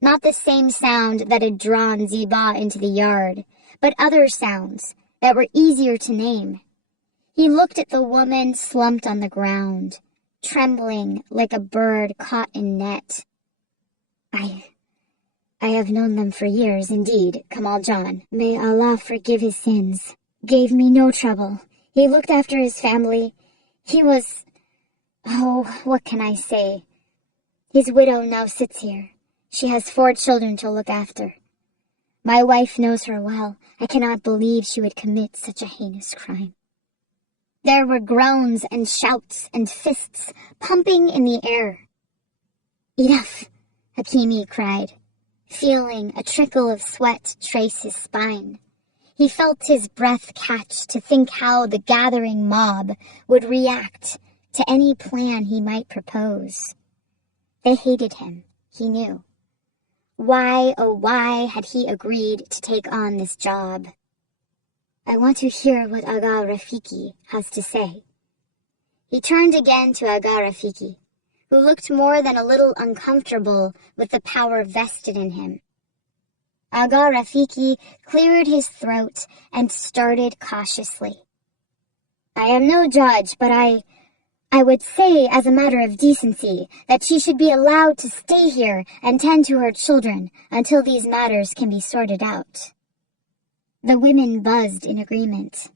Not the same sound that had drawn Ziba into the yard, but other sounds that were easier to name. He looked at the woman slumped on the ground, trembling like a bird caught in net. I have known them for years, indeed, Kamal Jan. May Allah forgive his sins. Gave me no trouble. He looked after his family. He was... Oh, what can I say? His widow now sits here. She has 4 children to look after. My wife knows her well. I cannot believe she would commit such a heinous crime. There were groans and shouts and fists pumping in the air. Enough, Hashimi cried, feeling a trickle of sweat trace his spine. He felt his breath catch to think how the gathering mob would react to any plan he might propose. They hated him, he knew. Why, oh why, had he agreed to take on this job? I want to hear what Aga Rafiki has to say. He turned again to Aga Rafiki, who looked more than a little uncomfortable with the power vested in him. Aga Rafiki cleared his throat and started cautiously. I am no judge, but I would say, as a matter of decency, that she should be allowed to stay here and tend to her children until these matters can be sorted out. The women buzzed in agreement.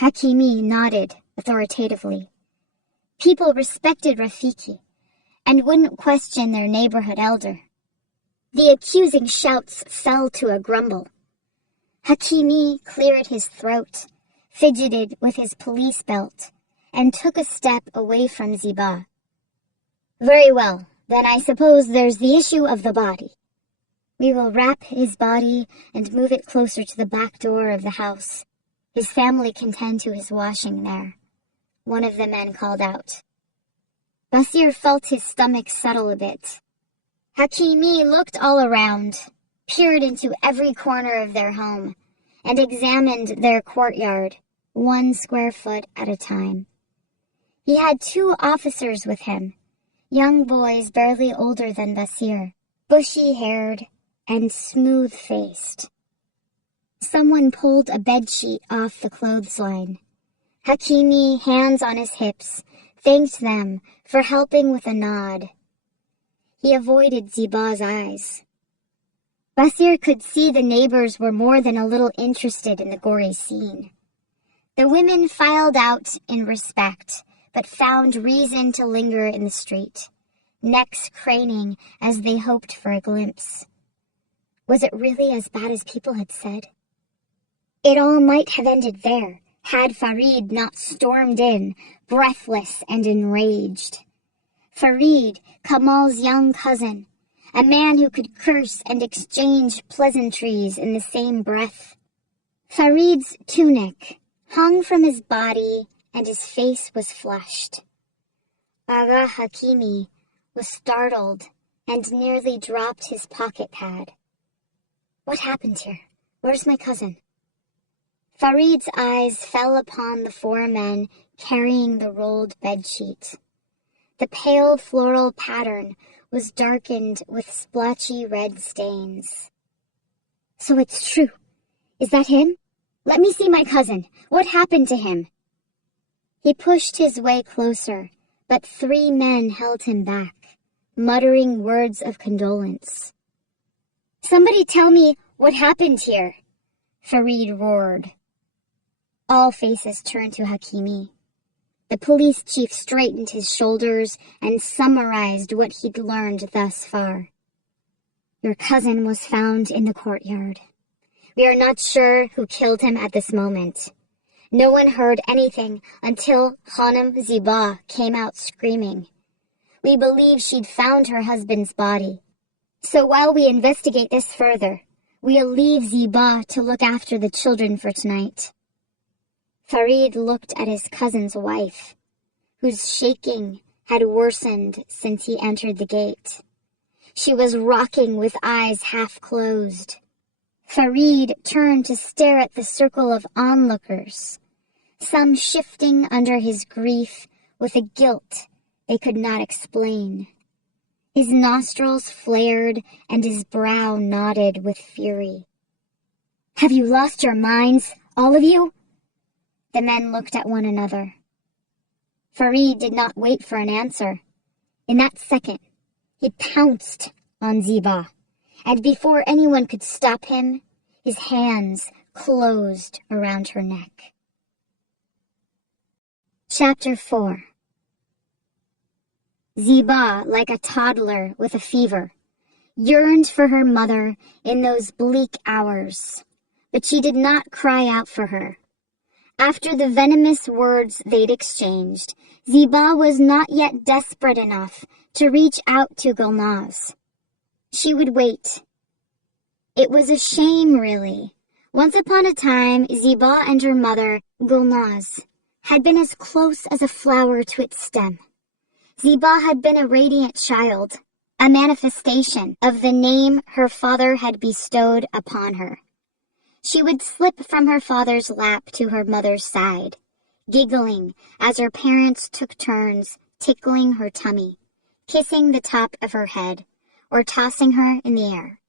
Hashimi nodded authoritatively. People respected Rafiki, and wouldn't question their neighborhood elder. The accusing shouts fell to a grumble. Hashimi cleared his throat, fidgeted with his police belt, and took a step away from Ziba. Very well, then I suppose there's the issue of the body. We will wrap his body and move it closer to the back door of the house. His family can tend to his washing there, one of the men called out. Basir felt his stomach settle a bit. Hashimi looked all around, peered into every corner of their home, and examined their courtyard, 1 square foot at a time. He had 2 officers with him, young boys barely older than Basir, bushy-haired and smooth-faced. Someone pulled a bedsheet off the clothesline. Hashimi, hands on his hips, thanked them for helping with a nod. He avoided Ziba's eyes. Basir could see the neighbors were more than a little interested in the gory scene. The women filed out in respect, but found reason to linger in the street, necks craning as they hoped for a glimpse. Was it really as bad as people had said? It all might have ended there, had Farid not stormed in, breathless and enraged. Farid, Kamal's young cousin, a man who could curse and exchange pleasantries in the same breath. Farid's tunic hung from his body and his face was flushed. Aga Hashimi was startled and nearly dropped his pocket pad. What happened here? Where's my cousin? Farid's eyes fell upon the 4 men carrying the rolled bedsheet. The pale floral pattern was darkened with splotchy red stains. So it's true. Is that him? Let me see my cousin. What happened to him? He pushed his way closer, but 3 men held him back, muttering words of condolence. Somebody tell me what happened here, Farid roared. All faces turned to Hashimi. The police chief straightened his shoulders and summarized what he'd learned thus far. Your cousin was found in the courtyard. We are not sure who killed him at this moment. No one heard anything until Khanum Ziba came out screaming. We believe she'd found her husband's body. So while we investigate this further, we'll leave Ziba to look after the children for tonight. Farid looked at his cousin's wife, whose shaking had worsened since he entered the gate. She was rocking with eyes half closed. Farid turned to stare at the circle of onlookers, some shifting under his grief with a guilt they could not explain. His nostrils flared and his brow knotted with fury. Have you lost your minds, all of you? The men looked at one another. Farid did not wait for an answer. In that second, he pounced on Ziba, and before anyone could stop him, his hands closed around her neck. Chapter 4. Ziba, like a toddler with a fever, yearned for her mother in those bleak hours, but she did not cry out for her. After the venomous words they'd exchanged, Ziba was not yet desperate enough to reach out to Gulnaz. She would wait. It was a shame, really. Once upon a time, Ziba and her mother, Gulnaz, had been as close as a flower to its stem. Ziba had been a radiant child, a manifestation of the name her father had bestowed upon her. She would slip from her father's lap to her mother's side, giggling as her parents took turns tickling her tummy, kissing the top of her head, or tossing her in the air.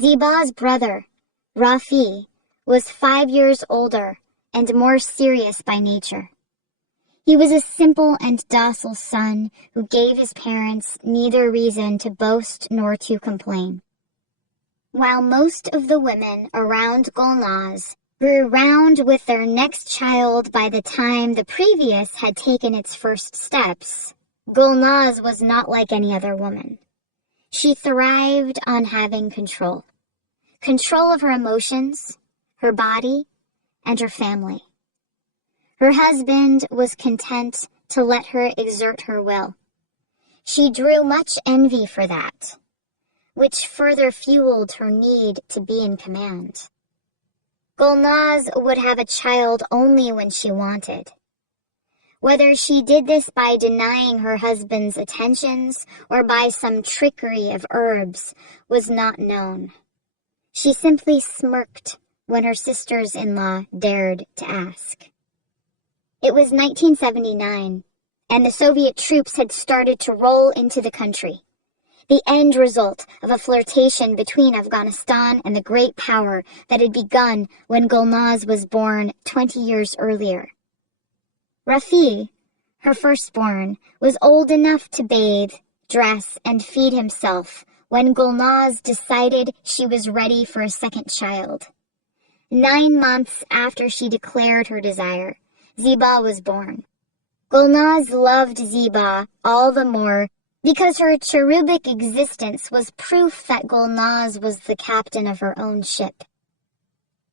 Ziba's brother, Rafi, was 5 years older and more serious by nature. He was a simple and docile son who gave his parents neither reason to boast nor to complain. While most of the women around Gulnaz grew round with their next child by the time the previous had taken its first steps, Gulnaz was not like any other woman. She thrived on having control. Control of her emotions, her body, and her family. Her husband was content to let her exert her will. She drew much envy for that, which further fueled her need to be in command. Gulnaz would have a child only when she wanted. Whether she did this by denying her husband's attentions or by some trickery of herbs was not known. She simply smirked when her sisters-in-law dared to ask. It was 1979, and the Soviet troops had started to roll into the country, the end result of a flirtation between Afghanistan and the great power that had begun when Gulnaz was born 20 years earlier. Rafi, her firstborn, was old enough to bathe, dress, and feed himself when Gulnaz decided she was ready for a second child. 9 months after she declared her desire, Ziba was born. Gulnaz loved Ziba all the more because her cherubic existence was proof that Gulnaz was the captain of her own ship.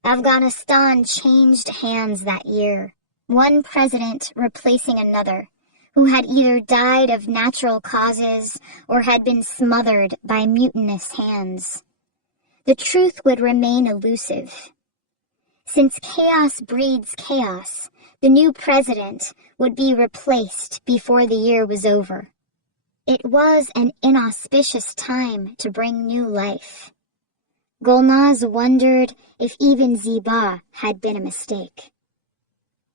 Afghanistan changed hands that year, one president replacing another, who had either died of natural causes or had been smothered by mutinous hands. The truth would remain elusive. Since chaos breeds chaos, the new president would be replaced before the year was over. It was an inauspicious time to bring new life. Gulnaz wondered if even Ziba had been a mistake.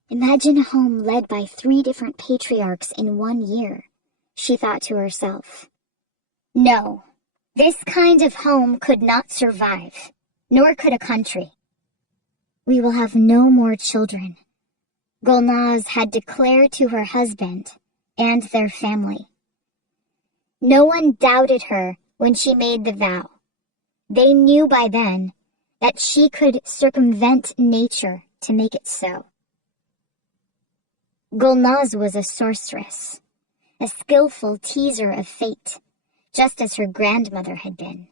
Imagine a home led by 3 different patriarchs in 1 year, she thought to herself. No, this kind of home could not survive, nor could a country. We will have no more children, Gulnaz had declared to her husband and their family. No one doubted her when she made the vow. They knew by then that she could circumvent nature to make it so. Gulnaz was a sorceress, a skillful teaser of fate, just as her grandmother had been.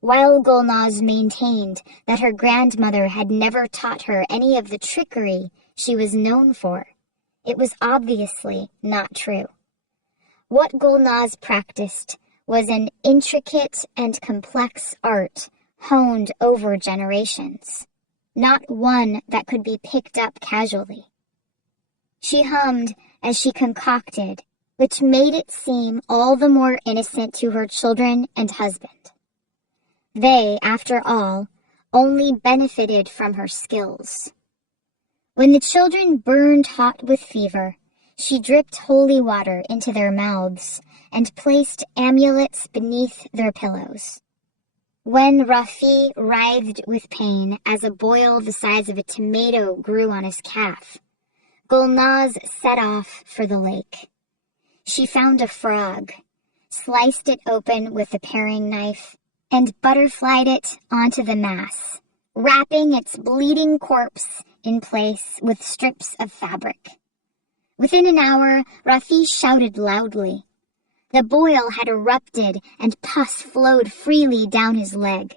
While Gulnaz maintained that her grandmother had never taught her any of the trickery she was known for, it was obviously not true. What Gulnaz practiced was an intricate and complex art honed over generations, not one that could be picked up casually. She hummed as she concocted, which made it seem all the more innocent to her children and husband. They, after all, only benefited from her skills. When the children burned hot with fever, she dripped holy water into their mouths and placed amulets beneath their pillows. When Rafi writhed with pain as a boil the size of a tomato grew on his calf, Gulnaz set off for the lake. She found a frog, sliced it open with a paring knife, and butterflied it onto the mass, wrapping its bleeding corpse in place with strips of fabric. Within an hour, Rafi shouted loudly. The boil had erupted and pus flowed freely down his leg.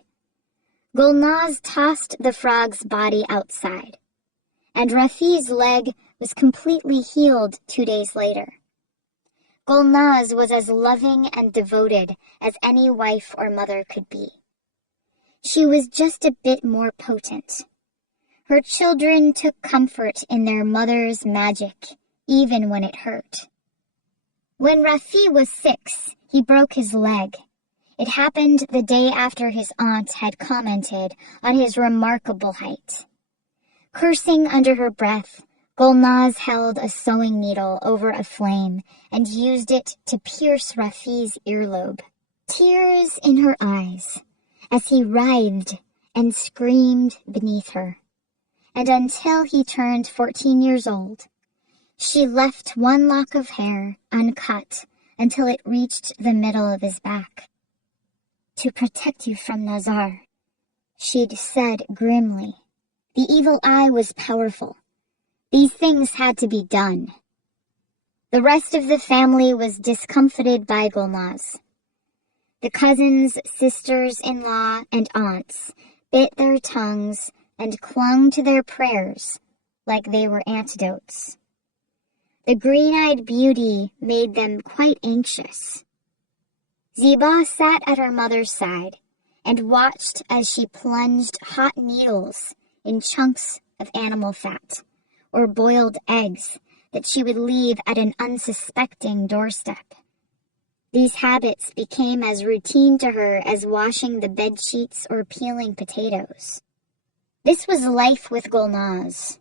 Gulnaz tossed the frog's body outside, and Rafi's leg was completely healed 2 days later. Gulnaz was as loving and devoted as any wife or mother could be. She was just a bit more potent. Her children took comfort in their mother's magic, even when it hurt. When Rafi was 6, he broke his leg. It happened the day after his aunt had commented on his remarkable height. Cursing under her breath, Gulnaz held a sewing needle over a flame and used it to pierce Rafi's earlobe. Tears in her eyes as he writhed and screamed beneath her. And until he turned 14 years old, she left one lock of hair uncut until it reached the middle of his back. To protect you from Nazar, she'd said grimly. The evil eye was powerful. These things had to be done. The rest of the family was discomfited by Gulnaz. The cousins, sisters-in-law, and aunts bit their tongues and clung to their prayers like they were antidotes. The green-eyed beauty made them quite anxious. Ziba sat at her mother's side and watched as she plunged hot needles in chunks of animal fat or boiled eggs that she would leave at an unsuspecting doorstep. These habits became as routine to her as washing the bed sheets or peeling potatoes. This was life with Gulnaz.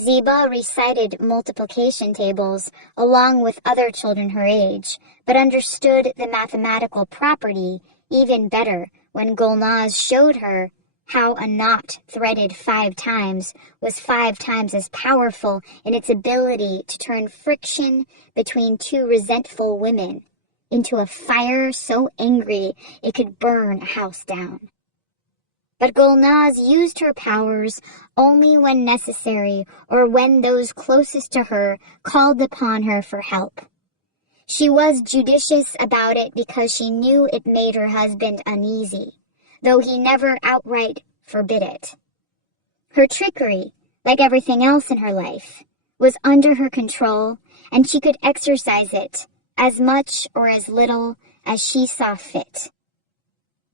Ziba recited multiplication tables along with other children her age, but understood the mathematical property even better when Gulnaz showed her how a knot threaded 5 times was 5 times as powerful in its ability to turn friction between 2 resentful women into a fire so angry it could burn a house down. But Gulnaz used her powers only when necessary or when those closest to her called upon her for help. She was judicious about it because she knew it made her husband uneasy, though he never outright forbid it. Her trickery, like everything else in her life, was under her control, and she could exercise it as much or as little as she saw fit.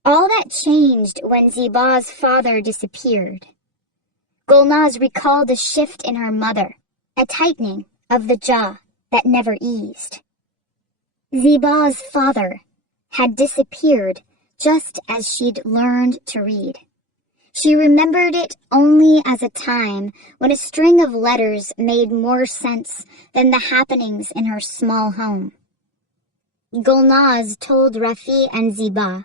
All that changed when Ziba's father disappeared. Gulnaz recalled a shift in her mother, a tightening of the jaw that never eased. Ziba's father had disappeared just as she'd learned to read. She remembered it only as a time when a string of letters made more sense than the happenings in her small home. Gulnaz told Rafi and Ziba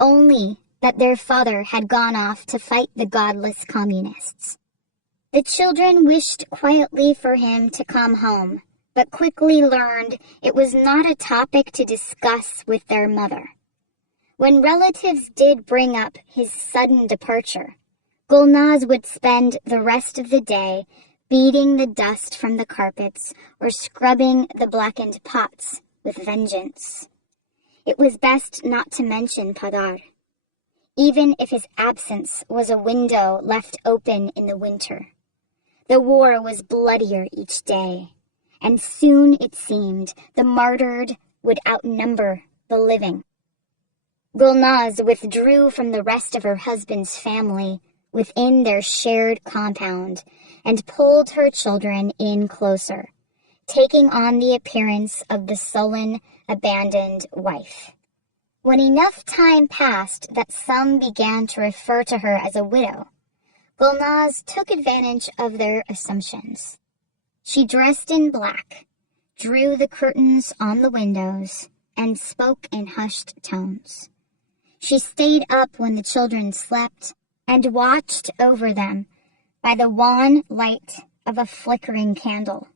only that their father had gone off to fight the godless communists. The children wished quietly for him to come home, but quickly learned it was not a topic to discuss with their mother. When relatives did bring up his sudden departure, Gulnaz would spend the rest of the day beating the dust from the carpets or scrubbing the blackened pots with vengeance. It was best not to mention Padar, even if his absence was a window left open in the winter. The war was bloodier each day, and soon, it seemed, the martyred would outnumber the living. Gulnaz withdrew from the rest of her husband's family within their shared compound and pulled her children in closer, taking on the appearance of the sullen, abandoned wife. When enough time passed that some began to refer to her as a widow, Gulnaz took advantage of their assumptions. She dressed in black, drew the curtains on the windows, and spoke in hushed tones. She stayed up when the children slept and watched over them by the wan light of a flickering candle.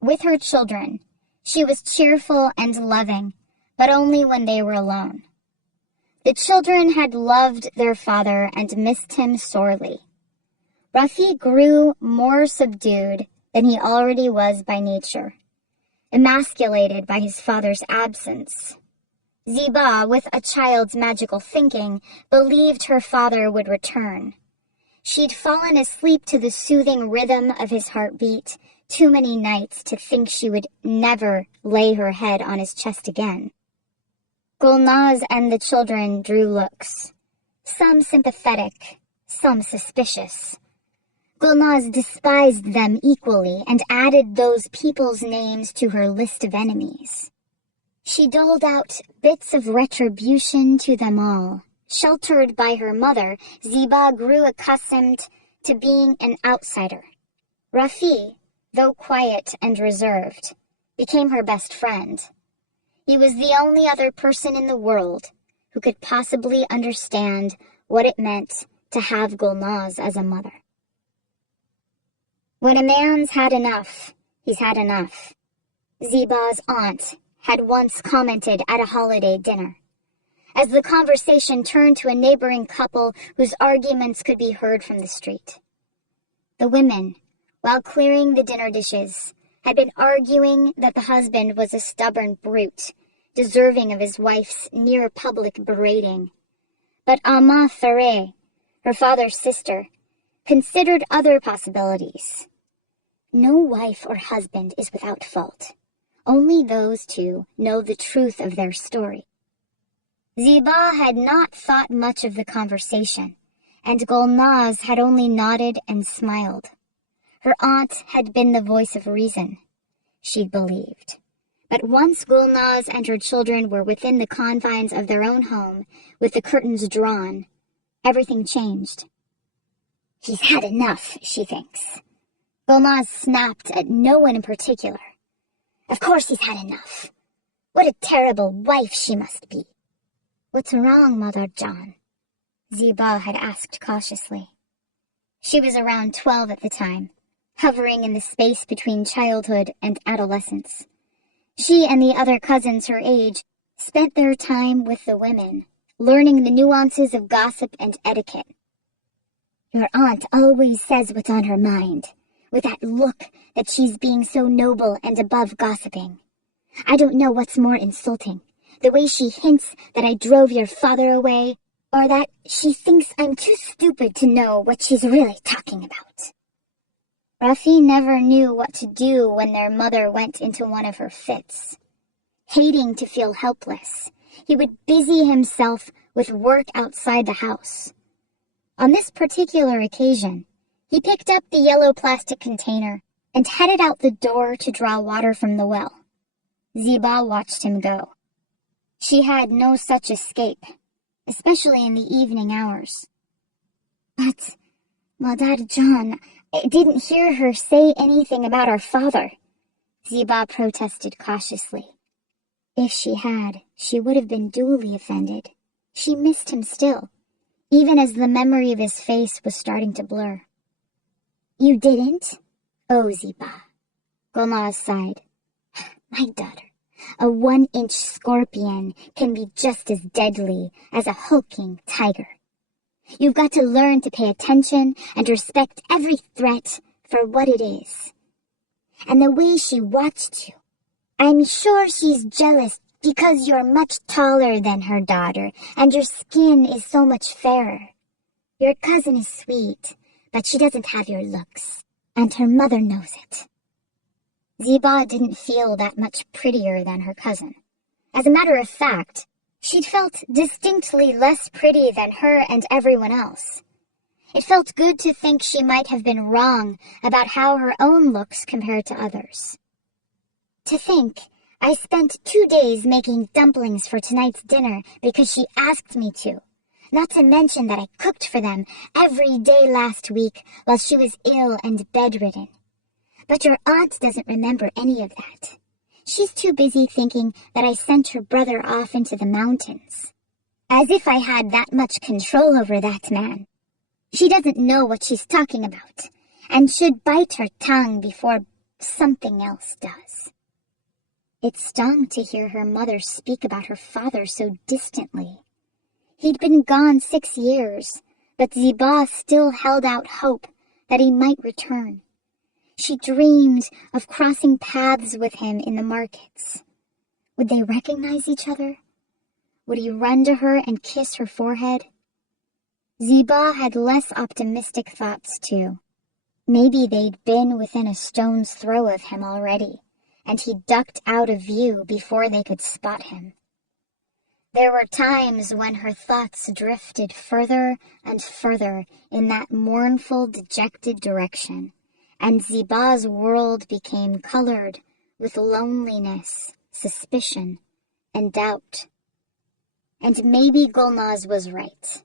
With her children, she was cheerful and loving, but only when they were alone. The children had loved their father and missed him sorely. Rafi grew more subdued than he already was by nature, emasculated by his father's absence. Ziba, with a child's magical thinking, believed her father would return. She'd fallen asleep to the soothing rhythm of his heartbeat too many nights to think she would never lay her head on his chest again. Gulnaz and the children drew looks, some sympathetic, some suspicious. Gulnaz despised them equally and added those people's names to her list of enemies. She doled out bits of retribution to them all. Sheltered by her mother, Ziba grew accustomed to being an outsider. Rafi, though quiet and reserved, became her best friend. He was the only other person in the world who could possibly understand what it meant to have Gulnaz as a mother. When a man's had enough, he's had enough. Ziba's aunt had once commented at a holiday dinner, as the conversation turned to a neighboring couple whose arguments could be heard from the street. The women, while clearing the dinner dishes, had been arguing that the husband was a stubborn brute, deserving of his wife's near-public berating. But Ama Fareh, her father's sister, considered other possibilities. No wife or husband is without fault. Only those two know the truth of their story. Ziba had not thought much of the conversation, and Gulnaz had only nodded and smiled. Her aunt had been the voice of reason, she'd believed. But once Gulnaz and her children were within the confines of their own home, with the curtains drawn, everything changed. He's had enough, she thinks. Gulnaz snapped at no one in particular. Of course he's had enough. What a terrible wife she must be. What's wrong, Mother John? Ziba had asked cautiously. She was around 12 at the time, hovering in the space between childhood and adolescence. She and the other cousins her age spent their time with the women, learning the nuances of gossip and etiquette. Your aunt always says what's on her mind, with that look that she's being so noble and above gossiping. I don't know what's more insulting, the way she hints that I drove your father away, or that she thinks I'm too stupid to know what she's really talking about. Rafi never knew what to do when their mother went into one of her fits. Hating to feel helpless, he would busy himself with work outside the house. On this particular occasion, he picked up the yellow plastic container and headed out the door to draw water from the well. Ziba watched him go. She had no such escape, especially in the evening hours. But, Mother John, I didn't hear her say anything about our father, Ziba protested cautiously. If she had, she would have been duly offended. She missed him still, even as the memory of his face was starting to blur. You didn't? Oh, Ziba. Gulnaz sighed. My daughter, a 1-inch scorpion can be just as deadly as a hulking tiger. You've got to learn to pay attention and respect every threat for what it is. And the way she watched you, I'm sure she's jealous because you're much taller than her daughter and your skin is so much fairer. Your cousin is sweet, but she doesn't have your looks, and her mother knows it. Ziba didn't feel that much prettier than her cousin. As a matter of fact, she'd felt distinctly less pretty than her and everyone else. It felt good to think she might have been wrong about how her own looks compared to others. To think I spent 2 days making dumplings for tonight's dinner because she asked me to, not to mention that I cooked for them every day last week while she was ill and bedridden. But your aunt doesn't remember any of that. She's too busy thinking that I sent her brother off into the mountains. As if I had that much control over that man. She doesn't know what she's talking about, and should bite her tongue before something else does. It stung to hear her mother speak about her father so distantly. He'd been gone 6 years, but Ziba still held out hope that he might return. She dreamed of crossing paths with him in the markets. Would they recognize each other? Would he run to her and kiss her forehead? Ziba had less optimistic thoughts, too. Maybe they'd been within a stone's throw of him already, and he ducked out of view before they could spot him. There were times when her thoughts drifted further and further in that mournful, dejected direction, and Ziba's world became colored with loneliness, suspicion, and doubt. And maybe Gulnaz was right.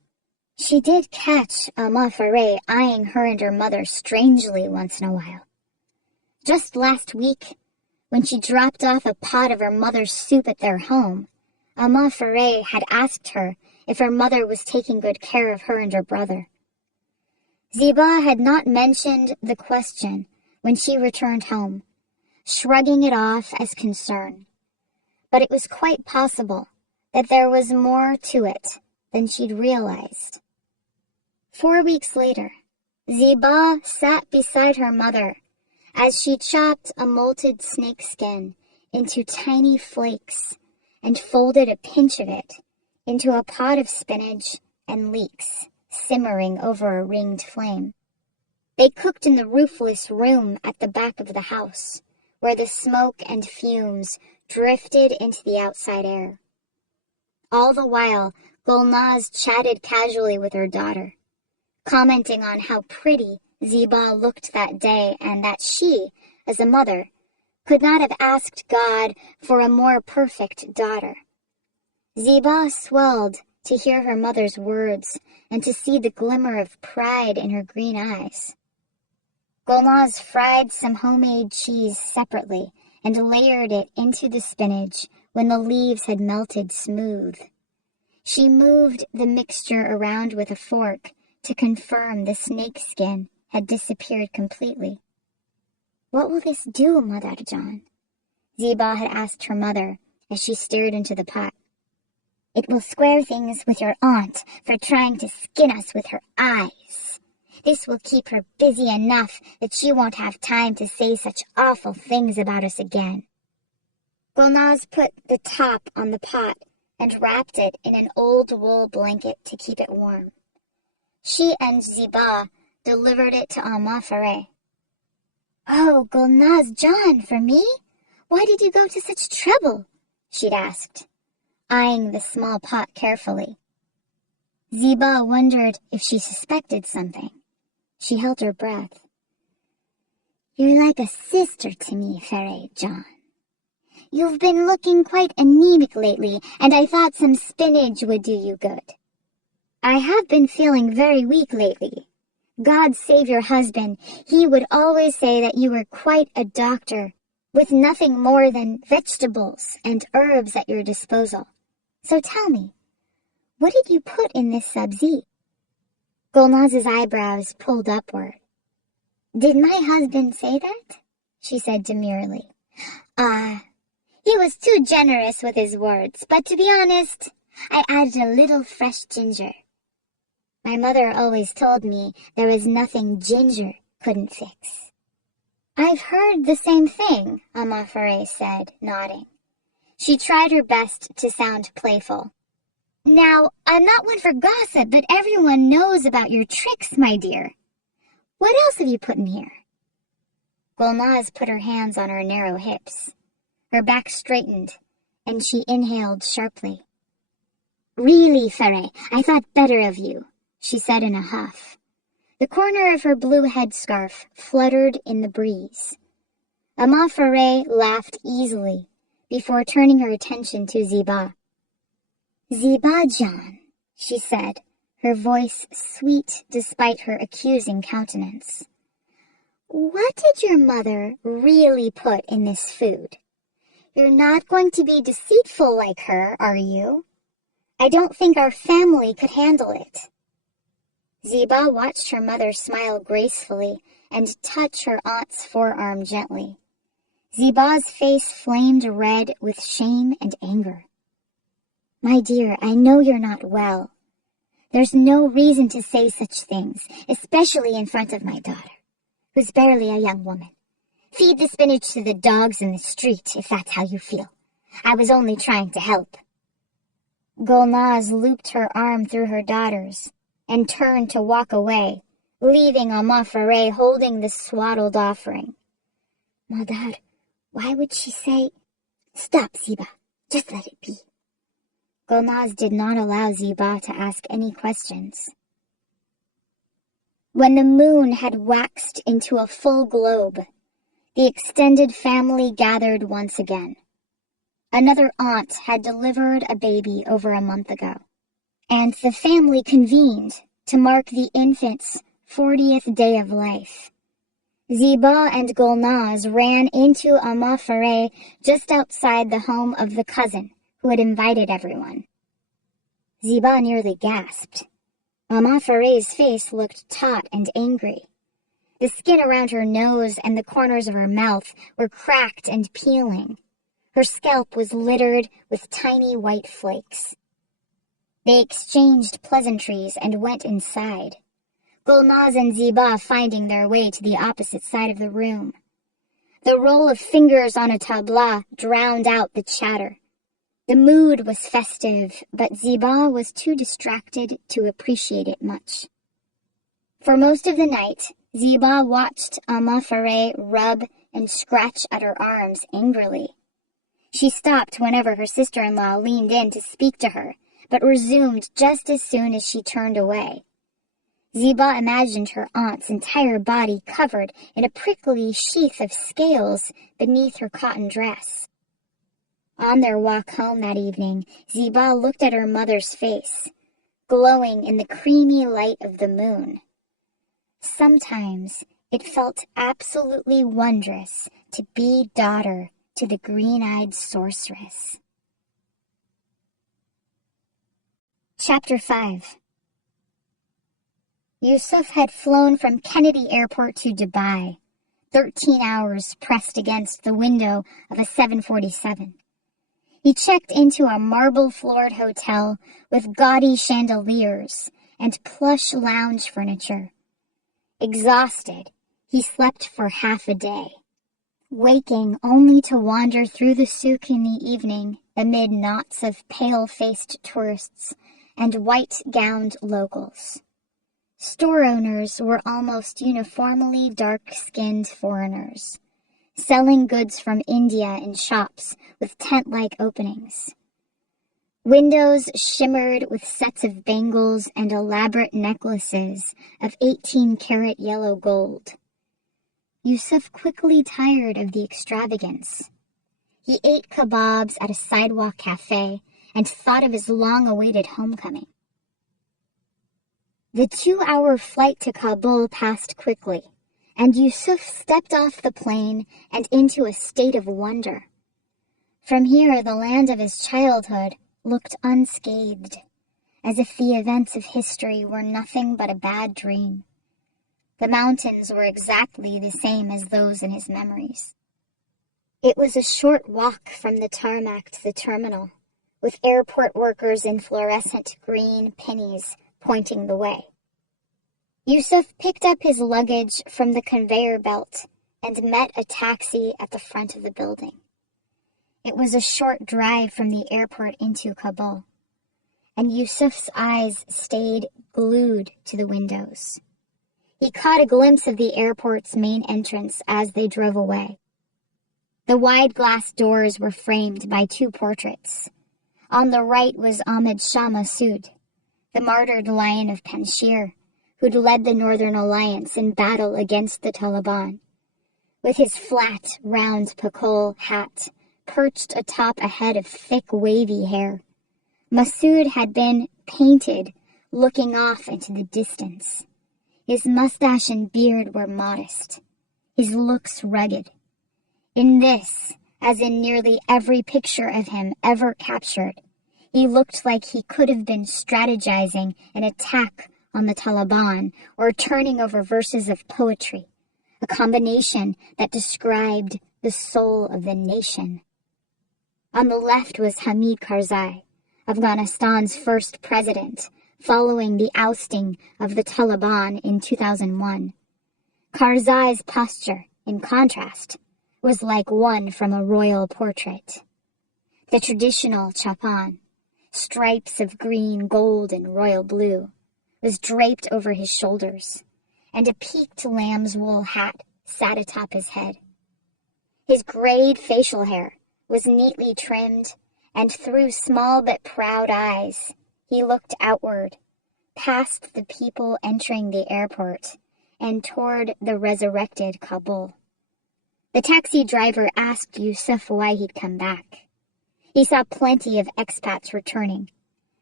She did catch Ama Fareh eyeing her and her mother strangely once in a while. Just last week, when she dropped off a pot of her mother's soup at their home, Ama Fareh had asked her if her mother was taking good care of her and her brother. Ziba had not mentioned the question when she returned home, shrugging it off as concern. But it was quite possible that there was more to it than she'd realized. 4 weeks later, Ziba sat beside her mother as she chopped a molted snake skin into tiny flakes and folded a pinch of it into a pot of spinach and leeks simmering over a ringed flame. They cooked in the roofless room at the back of the house, where the smoke and fumes drifted into the outside air. All the while, Gulnaz chatted casually with her daughter, commenting on how pretty Ziba looked that day and that she, as a mother, could not have asked God for a more perfect daughter. Ziba swelled to hear her mother's words and to see the glimmer of pride in her green eyes. Gulnaz fried some homemade cheese separately and layered it into the spinach when the leaves had melted smooth. She moved the mixture around with a fork to confirm the snake skin had disappeared completely. "What will this do, Madarjan?" Ziba had asked her mother as she stared into the pot. "It will square things with your aunt for trying to skin us with her eyes. This will keep her busy enough that she won't have time to say such awful things about us again." Gulnaz put the top on the pot and wrapped it in an old wool blanket to keep it warm. She and Ziba delivered it to Amma Fareh. "Oh, Gulnaz John, for me? Why did you go to such trouble?" she'd asked, eyeing the small pot carefully. Ziba wondered if she suspected something. She held her breath. "You're like a sister to me, Fareh John. You've been looking quite anemic lately, and I thought some spinach would do you good. I have been feeling very weak lately. God save your husband. He would always say that you were quite a doctor, with nothing more than vegetables and herbs at your disposal. So tell me, what did you put in this sabzi?" Gulnaz's eyebrows pulled upward. "Did my husband say that?" she said demurely. He was too generous with his words, but to be honest, I added a little fresh ginger. My mother always told me there was nothing ginger couldn't fix." "I've heard the same thing," Amma Fareh said, nodding. She tried her best to sound playful. "Now, I'm not one for gossip, but everyone knows about your tricks, my dear. What else have you put in here?" Gulnaz put her hands on her narrow hips. Her back straightened, and she inhaled sharply. "Really, Fareh, I thought better of you," she said in a huff. The corner of her blue headscarf fluttered in the breeze. Amma Fareh laughed easily before turning her attention to Ziba. "Ziba Jan," she said, her voice sweet despite her accusing countenance. "What did your mother really put in this food? You're not going to be deceitful like her, are you? I don't think our family could handle it." Ziba watched her mother smile gracefully and touch her aunt's forearm gently. Ziba's face flamed red with shame and anger. "My dear, I know you're not well. There's no reason to say such things, especially in front of my daughter, who's barely a young woman. Feed the spinach to the dogs in the street, if that's how you feel. I was only trying to help." Gulnaz looped her arm through her daughter's and turned to walk away, leaving Amma Fareh holding the swaddled offering. "Madar, why would she say—" "Stop, Ziba. Just let it be." Gulnaz did not allow Ziba to ask any questions. When the moon had waxed into a full globe, the extended family gathered once again. Another aunt had delivered a baby over a month ago, and the family convened to mark the infant's 40th day of life. Ziba and Gulnaz ran into Amma Fareh just outside the home of the cousin who had invited everyone. Ziba nearly gasped. Amma Fareh's face looked taut and angry. The skin around her nose and the corners of her mouth were cracked and peeling. Her scalp was littered with tiny white flakes. They exchanged pleasantries and went inside, Gulnaz and Ziba finding their way to the opposite side of the room, The roll of fingers on a tabla drowned out the chatter. The mood was festive, but Ziba was too distracted to appreciate it much. For most of the night, Ziba watched Amafare rub and scratch at her arms angrily. She stopped whenever her sister-in-law leaned in to speak to her, but resumed just as soon as she turned away. Ziba imagined her aunt's entire body covered in a prickly sheath of scales beneath her cotton dress. On their walk home that evening, Ziba looked at her mother's face, glowing in the creamy light of the moon. Sometimes it felt absolutely wondrous to be daughter to the green-eyed sorceress. Chapter 5. Yusuf had flown from Kennedy Airport to Dubai, 13 hours pressed against the window of a 747. He checked into a marble-floored hotel with gaudy chandeliers and plush lounge furniture. Exhausted, he slept for half a day, waking only to wander through the souk in the evening amid knots of pale-faced tourists and white-gowned locals. Store owners were almost uniformly dark-skinned foreigners, selling goods from India in shops with tent-like openings. Windows shimmered with sets of bangles and elaborate necklaces of 18-karat yellow gold. Yusuf quickly tired of the extravagance. He ate kebabs at a sidewalk cafe and thought of his long-awaited homecoming. The 2-hour flight to Kabul passed quickly, and Yusuf stepped off the plane and into a state of wonder. From here, the land of his childhood looked unscathed, as if the events of history were nothing but a bad dream. The mountains were exactly the same as those in his memories. It was a short walk from the tarmac to the terminal, with airport workers in fluorescent green pennies pointing the way. Yusuf picked up his luggage from the conveyor belt and met a taxi at the front of the building. It was a short drive from the airport into Kabul, and Yusuf's eyes stayed glued to the windows. He caught a glimpse of the airport's main entrance as they drove away. The wide glass doors were framed by 2 portraits. On the right was Ahmed Shah Massoud, the martyred lion of Panjshir, who'd led the Northern Alliance in battle against the Taliban. With his flat, round pakol hat perched atop a head of thick, wavy hair, Massoud had been painted looking off into the distance. His mustache and beard were modest, his looks rugged. In this, as in nearly every picture of him ever captured, he looked like he could have been strategizing an attack on the Taliban or turning over verses of poetry, a combination that described the soul of the nation. On the left was Hamid Karzai, Afghanistan's first president, following the ousting of the Taliban in 2001. Karzai's posture, in contrast, was like one from a royal portrait. The traditional chapan, stripes of green, gold, and royal blue, was draped over his shoulders, and a peaked lamb's wool hat sat atop his head. His grayed facial hair was neatly trimmed, and through small but proud eyes, he looked outward, past the people entering the airport, and toward the resurrected Kabul. The taxi driver asked Yusuf why he'd come back. He saw plenty of expats returning,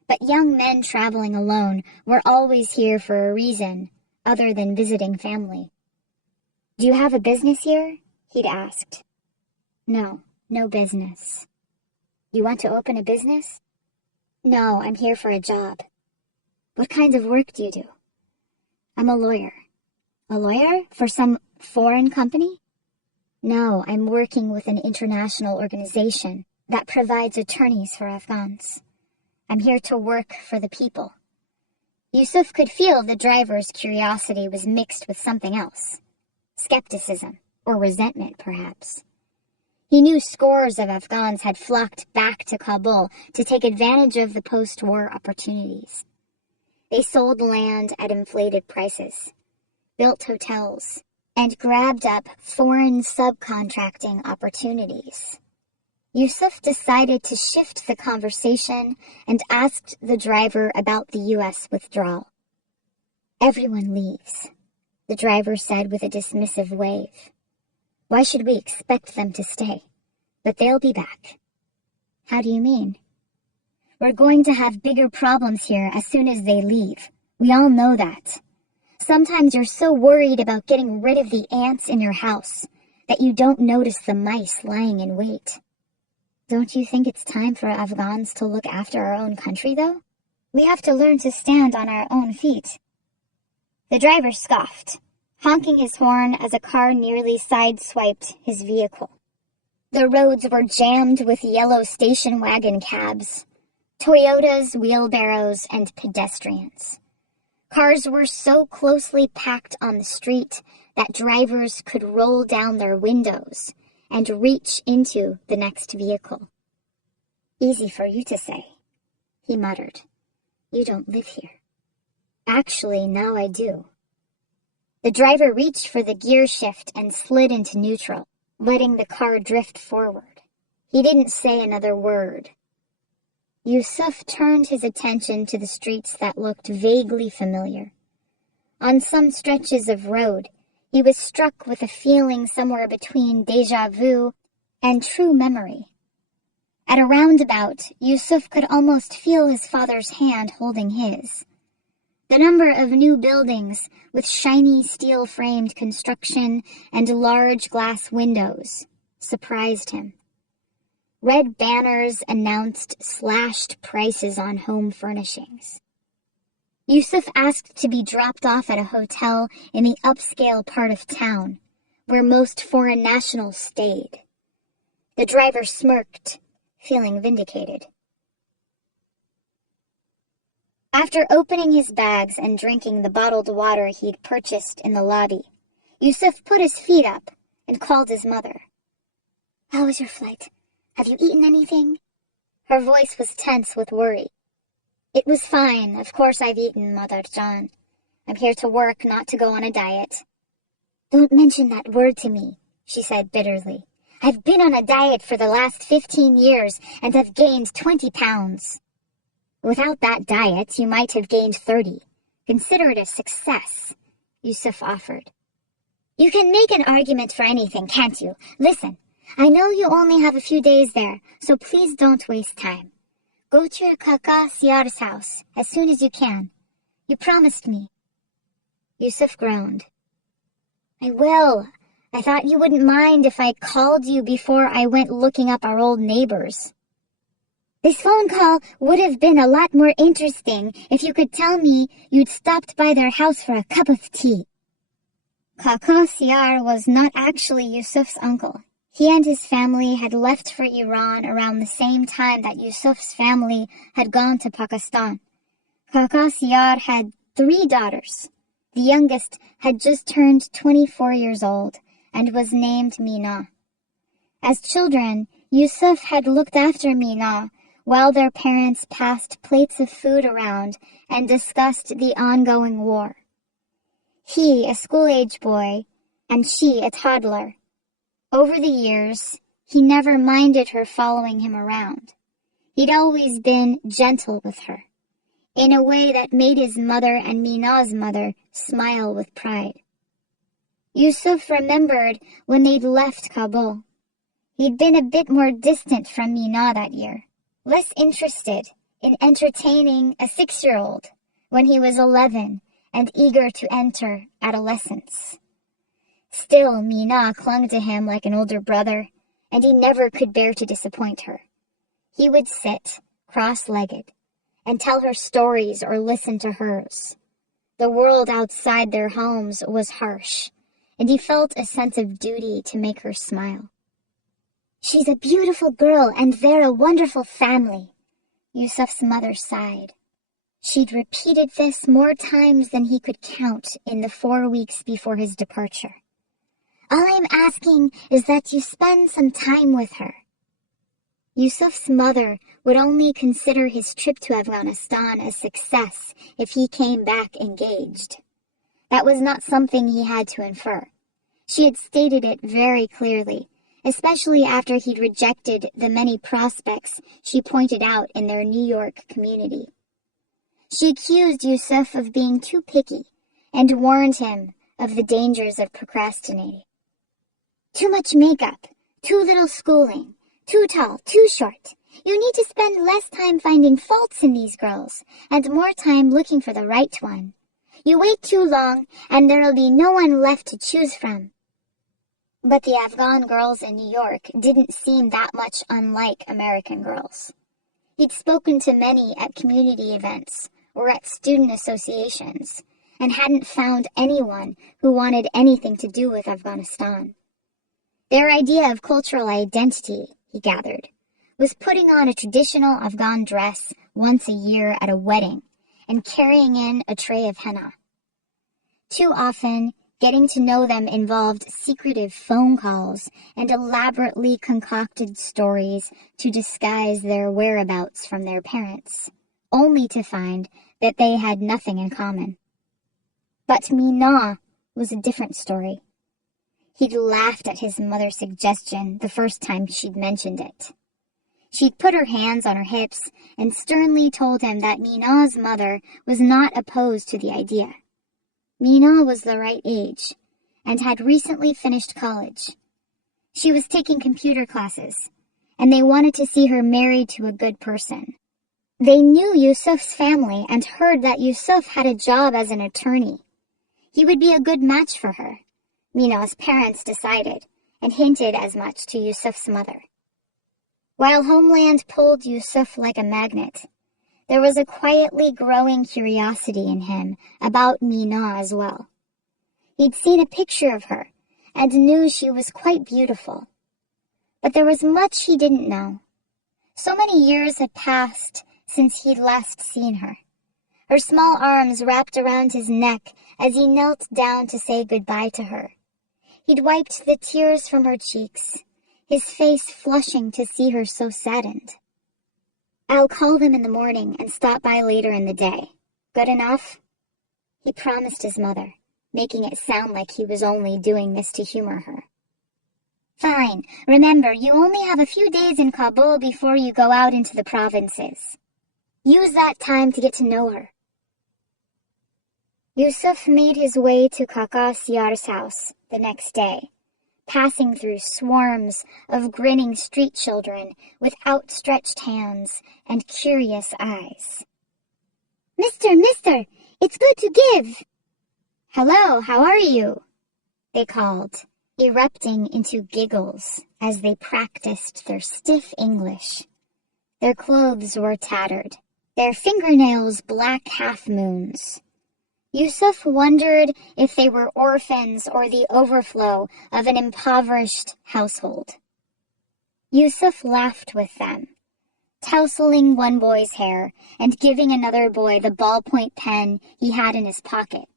but young men traveling alone were always here for a reason other than visiting family. "Do you have a business here?" he'd asked. "No business." "You want to open a business?" "No, I'm here for a job." "What kind of work do you do?" "I'm a lawyer." "A lawyer? For some foreign company?" "No, I'm working with an international organization that provides attorneys for Afghans. I'm here to work for the people." Yusuf could feel the driver's curiosity was mixed with something else. Skepticism, or resentment, perhaps. He knew scores of Afghans had flocked back to Kabul to take advantage of the post-war opportunities. They sold land at inflated prices, built hotels, and grabbed up foreign subcontracting opportunities. Yusuf decided to shift the conversation and asked the driver about the U.S. withdrawal. "Everyone leaves," the driver said with a dismissive wave. "Why should we expect them to stay? But they'll be back." "How do you mean?" "We're going to have bigger problems here as soon as they leave. We all know that. Sometimes you're so worried about getting rid of the ants in your house that you don't notice the mice lying in wait." "Don't you think it's time for Afghans to look after our own country, though? We have to learn to stand on our own feet." The driver scoffed, honking his horn as a car nearly sideswiped his vehicle. The roads were jammed with yellow station wagon cabs, Toyotas, wheelbarrows, and pedestrians. Cars were so closely packed on the street that drivers could roll down their windows and reach into the next vehicle. "Easy for you to say," he muttered. "You don't live here." "Actually, now I do." The driver reached for the gear shift and slid into neutral, letting the car drift forward. He didn't say another word. Yusuf turned his attention to the streets that looked vaguely familiar. On some stretches of road, he was struck with a feeling somewhere between déjà vu and true memory. At a roundabout, Yusuf could almost feel his father's hand holding his. The number of new buildings with shiny steel-framed construction and large glass windows surprised him. Red banners announced slashed prices on home furnishings. Yusuf asked to be dropped off at a hotel in the upscale part of town, where most foreign nationals stayed. The driver smirked, feeling vindicated. After opening his bags and drinking the bottled water he'd purchased in the lobby, Yusuf put his feet up and called his mother. "How was your flight? Have you eaten anything?" Her voice was tense with worry. "It was fine. Of course I've eaten, Mother John. I'm here to work, not to go on a diet." "Don't mention that word to me," she said bitterly. "I've been on a diet for the last 15 years and have gained 20 pounds. "Without that diet, you might have gained 30. Consider it a success," Yusuf offered. "You can make an argument for anything, can't you? Listen, I know you only have a few days there, so please don't waste time. Go to your Kaka Siar's house as soon as you can. You promised me." Yusuf groaned. "I will. I thought you wouldn't mind if I called you before I went looking up our old neighbors." "This phone call would have been a lot more interesting if you could tell me you'd stopped by their house for a cup of tea." Kaka Siar was not actually Yusuf's uncle. He and his family had left for Iran around the same time that Yusuf's family had gone to Pakistan. Kaka Siar had 3 daughters. The youngest had just turned 24 years old and was named Mina. As children, Yusuf had looked after Mina while their parents passed plates of food around and discussed the ongoing war. He, a school-age boy, and she, a toddler. Over the years, he never minded her following him around. He'd always been gentle with her, in a way that made his mother and Mina's mother smile with pride. Yusuf remembered when they'd left Kabul. He'd been a bit more distant from Mina that year, less interested in entertaining a 6-year-old when he was 11 and eager to enter adolescence. Still, Mina clung to him like an older brother, and he never could bear to disappoint her. He would sit, cross-legged, and tell her stories or listen to hers. The world outside their homes was harsh, and he felt a sense of duty to make her smile. "She's a beautiful girl, and they're a wonderful family," Yusuf's mother sighed. She'd repeated this more times than he could count in the 4 weeks before his departure. All I'm asking is that you spend some time with her." Yusuf's mother would only consider his trip to Afghanistan a success if he came back engaged. That was not something he had to infer. She had stated it very clearly, especially after he'd rejected the many prospects she pointed out in their New York community. She accused Yusuf of being too picky and warned him of the dangers of procrastinating. "Too much makeup, too little schooling, too tall, too short. You need to spend less time finding faults in these girls and more time looking for the right one. You wait too long and there'll be no one left to choose from." But the Afghan girls in New York didn't seem that much unlike American girls. He'd spoken to many at community events or at student associations and hadn't found anyone who wanted anything to do with Afghanistan. Their idea of cultural identity, he gathered, was putting on a traditional Afghan dress once a year at a wedding and carrying in a tray of henna. Too often, getting to know them involved secretive phone calls and elaborately concocted stories to disguise their whereabouts from their parents, only to find that they had nothing in common. But Mina was a different story. He'd laughed at his mother's suggestion the first time she'd mentioned it. She'd put her hands on her hips and sternly told him that Mina's mother was not opposed to the idea. Mina was the right age and had recently finished college. She was taking computer classes, and they wanted to see her married to a good person. They knew Yusuf's family and heard that Yusuf had a job as an attorney. He would be a good match for her, Mina's parents decided, and hinted as much to Yusuf's mother. While Homeland pulled Yusuf like a magnet, there was a quietly growing curiosity in him about Mina as well. He'd seen a picture of her and knew she was quite beautiful. But there was much he didn't know. So many years had passed since he'd last seen her. Her small arms wrapped around his neck as he knelt down to say goodbye to her. He'd wiped the tears from her cheeks, his face flushing to see her so saddened. "I'll call them in the morning and stop by later in the day. Good enough?" He promised his mother, making it sound like he was only doing this to humor her. "Fine. Remember, you only have a few days in Kabul before you go out into the provinces. Use that time to get to know her." Yusuf made his way to Kaka Siyar's house the next day, passing through swarms of grinning street children with outstretched hands and curious eyes. Mister, it's good to give." "Hello, how are you?" they called, erupting into giggles as they practiced their stiff English. Their clothes were tattered, their fingernails black half-moons. Yusuf wondered if they were orphans or the overflow of an impoverished household. Yusuf laughed with them, tousling one boy's hair and giving another boy the ballpoint pen he had in his pocket.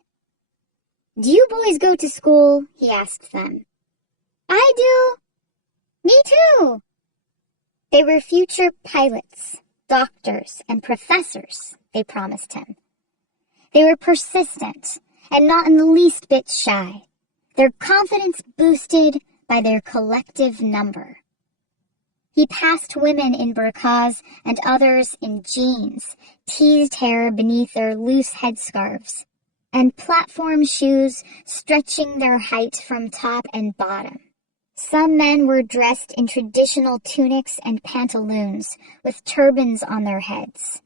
"Do you boys go to school?" he asked them. "I do." "Me too." They were future pilots, doctors, and professors, they promised him. They were persistent and not in the least bit shy, their confidence boosted by their collective number. He passed women in burqas and others in jeans, teased hair beneath their loose headscarves, and platform shoes stretching their height from top and bottom. Some men were dressed in traditional tunics and pantaloons with turbans on their heads.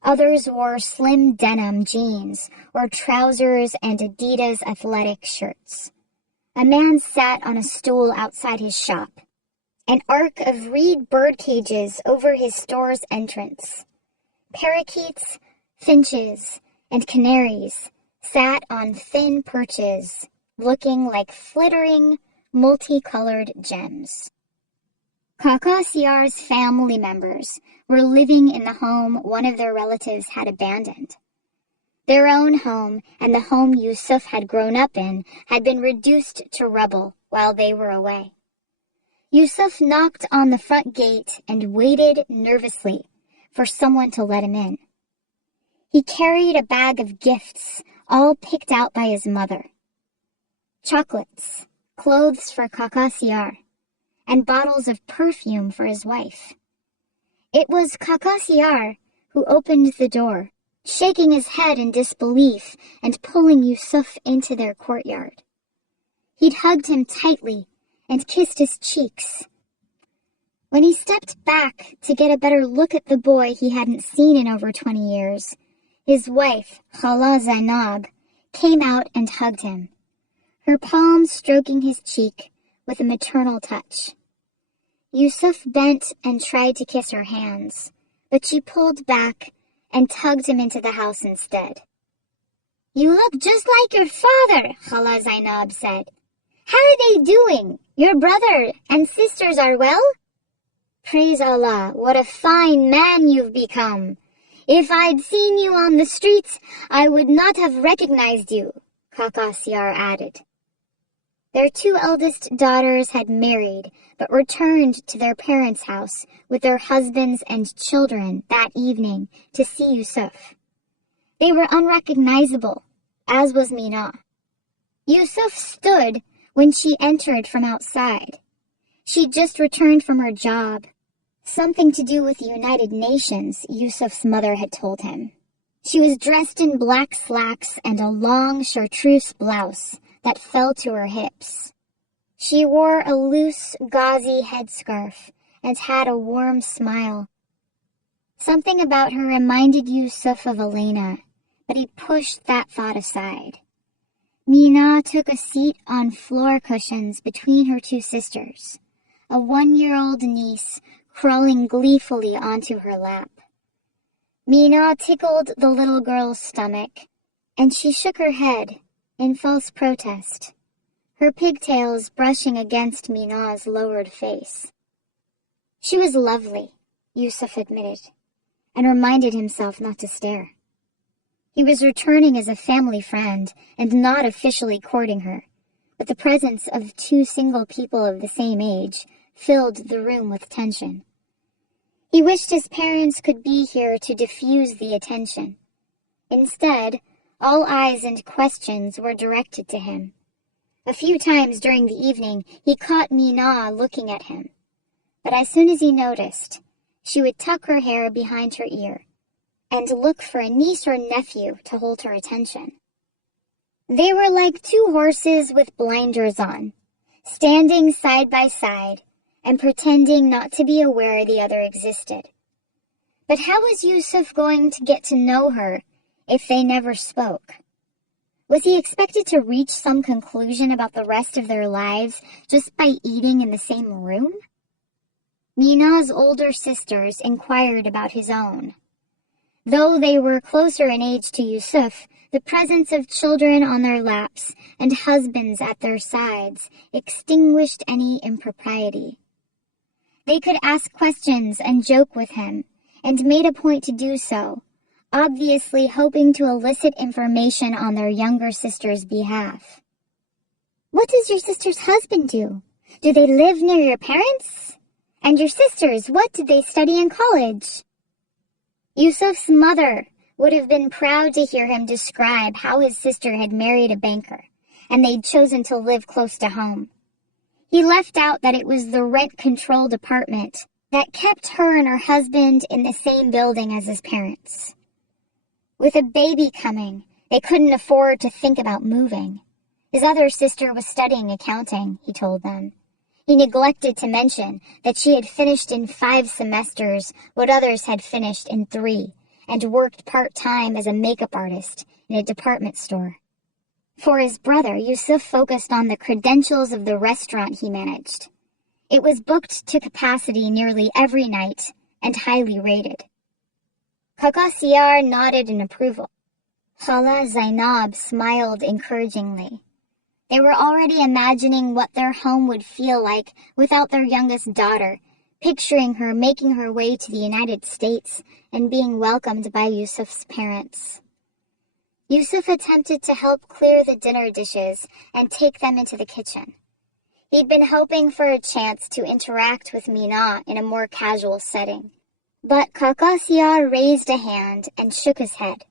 Others wore slim denim jeans or trousers and Adidas athletic shirts. A man sat on a stool outside his shop, an arc of reed bird cages over his store's entrance. Parakeets, finches, and canaries sat on thin perches, looking like flittering, multicolored gems. Kaka Siyar's family members were living in the home one of their relatives had abandoned. Their own home and the home Yusuf had grown up in had been reduced to rubble while they were away. Yusuf knocked on the front gate and waited nervously for someone to let him in. He carried a bag of gifts, all picked out by his mother. Chocolates, clothes for Kaka Siar, and bottles of perfume for his wife. It was Kaka Siar who opened the door, shaking his head in disbelief and pulling Yusuf into their courtyard. He'd hugged him tightly and kissed his cheeks. When he stepped back to get a better look at the boy he hadn't seen in over 20 years, his wife, Khala Zainab, came out and hugged him, her palm stroking his cheek with a maternal touch. Yusuf bent and tried to kiss her hands, but she pulled back and tugged him into the house instead. "You look just like your father," Khala Zainab said. "How are they doing? Your brother and sisters are well?" "Praise Allah, what a fine man you've become. If I'd seen you on the streets, I would not have recognized you," Kaka Siar added. Their two eldest daughters had married, but returned to their parents' house with their husbands and children that evening to see Yusuf. They were unrecognizable, as was Mina. Yusuf stood when she entered from outside. She'd just returned from her job. Something to do with the United Nations, Yusuf's mother had told him. She was dressed in black slacks and a long chartreuse blouse that fell to her hips. She wore a loose, gauzy headscarf and had a warm smile. Something about her reminded Yusuf of Elena, but he pushed that thought aside. Mina took a seat on floor cushions between her two sisters, a 1-year-old niece crawling gleefully onto her lap. Mina tickled the little girl's stomach, and she shook her head in false protest, her pigtails brushing against Mina's lowered face. She was lovely, Yusuf admitted, and reminded himself not to stare. He was returning as a family friend and not officially courting her, but the presence of two single people of the same age filled the room with tension. He wished his parents could be here to diffuse the attention. Instead, all eyes and questions were directed to him. A few times during the evening, he caught Mina looking at him. But as soon as he noticed, she would tuck her hair behind her ear and look for a niece or nephew to hold her attention. They were like two horses with blinders on, standing side by side and pretending not to be aware the other existed. But how was Yusuf going to get to know her if they never spoke? Was he expected to reach some conclusion about the rest of their lives just by eating in the same room? Mina's older sisters inquired about his own. Though they were closer in age to Yusuf, the presence of children on their laps and husbands at their sides extinguished any impropriety. They could ask questions and joke with him, and made a point to do so, obviously hoping to elicit information on their younger sister's behalf. "What does your sister's husband do? Do they live near your parents? And your sisters, what did they study in college?" Yusuf's mother would have been proud to hear him describe how his sister had married a banker, and they'd chosen to live close to home. He left out that it was the rent control department that kept her and her husband in the same building as his parents. With a baby coming, they couldn't afford to think about moving. His other sister was studying accounting, he told them. He neglected to mention that she had finished in 5 semesters what others had finished in 3, and worked part-time as a makeup artist in a department store. For his brother, Yusuf focused on the credentials of the restaurant he managed. It was booked to capacity nearly every night and highly rated. Kaka Siar nodded in approval. Khala Zainab smiled encouragingly. They were already imagining what their home would feel like without their youngest daughter, picturing her making her way to the United States and being welcomed by Yusuf's parents. Yusuf attempted to help clear the dinner dishes and take them into the kitchen. He'd been hoping for a chance to interact with Mina in a more casual setting. But Kakasya raised a hand and shook his head.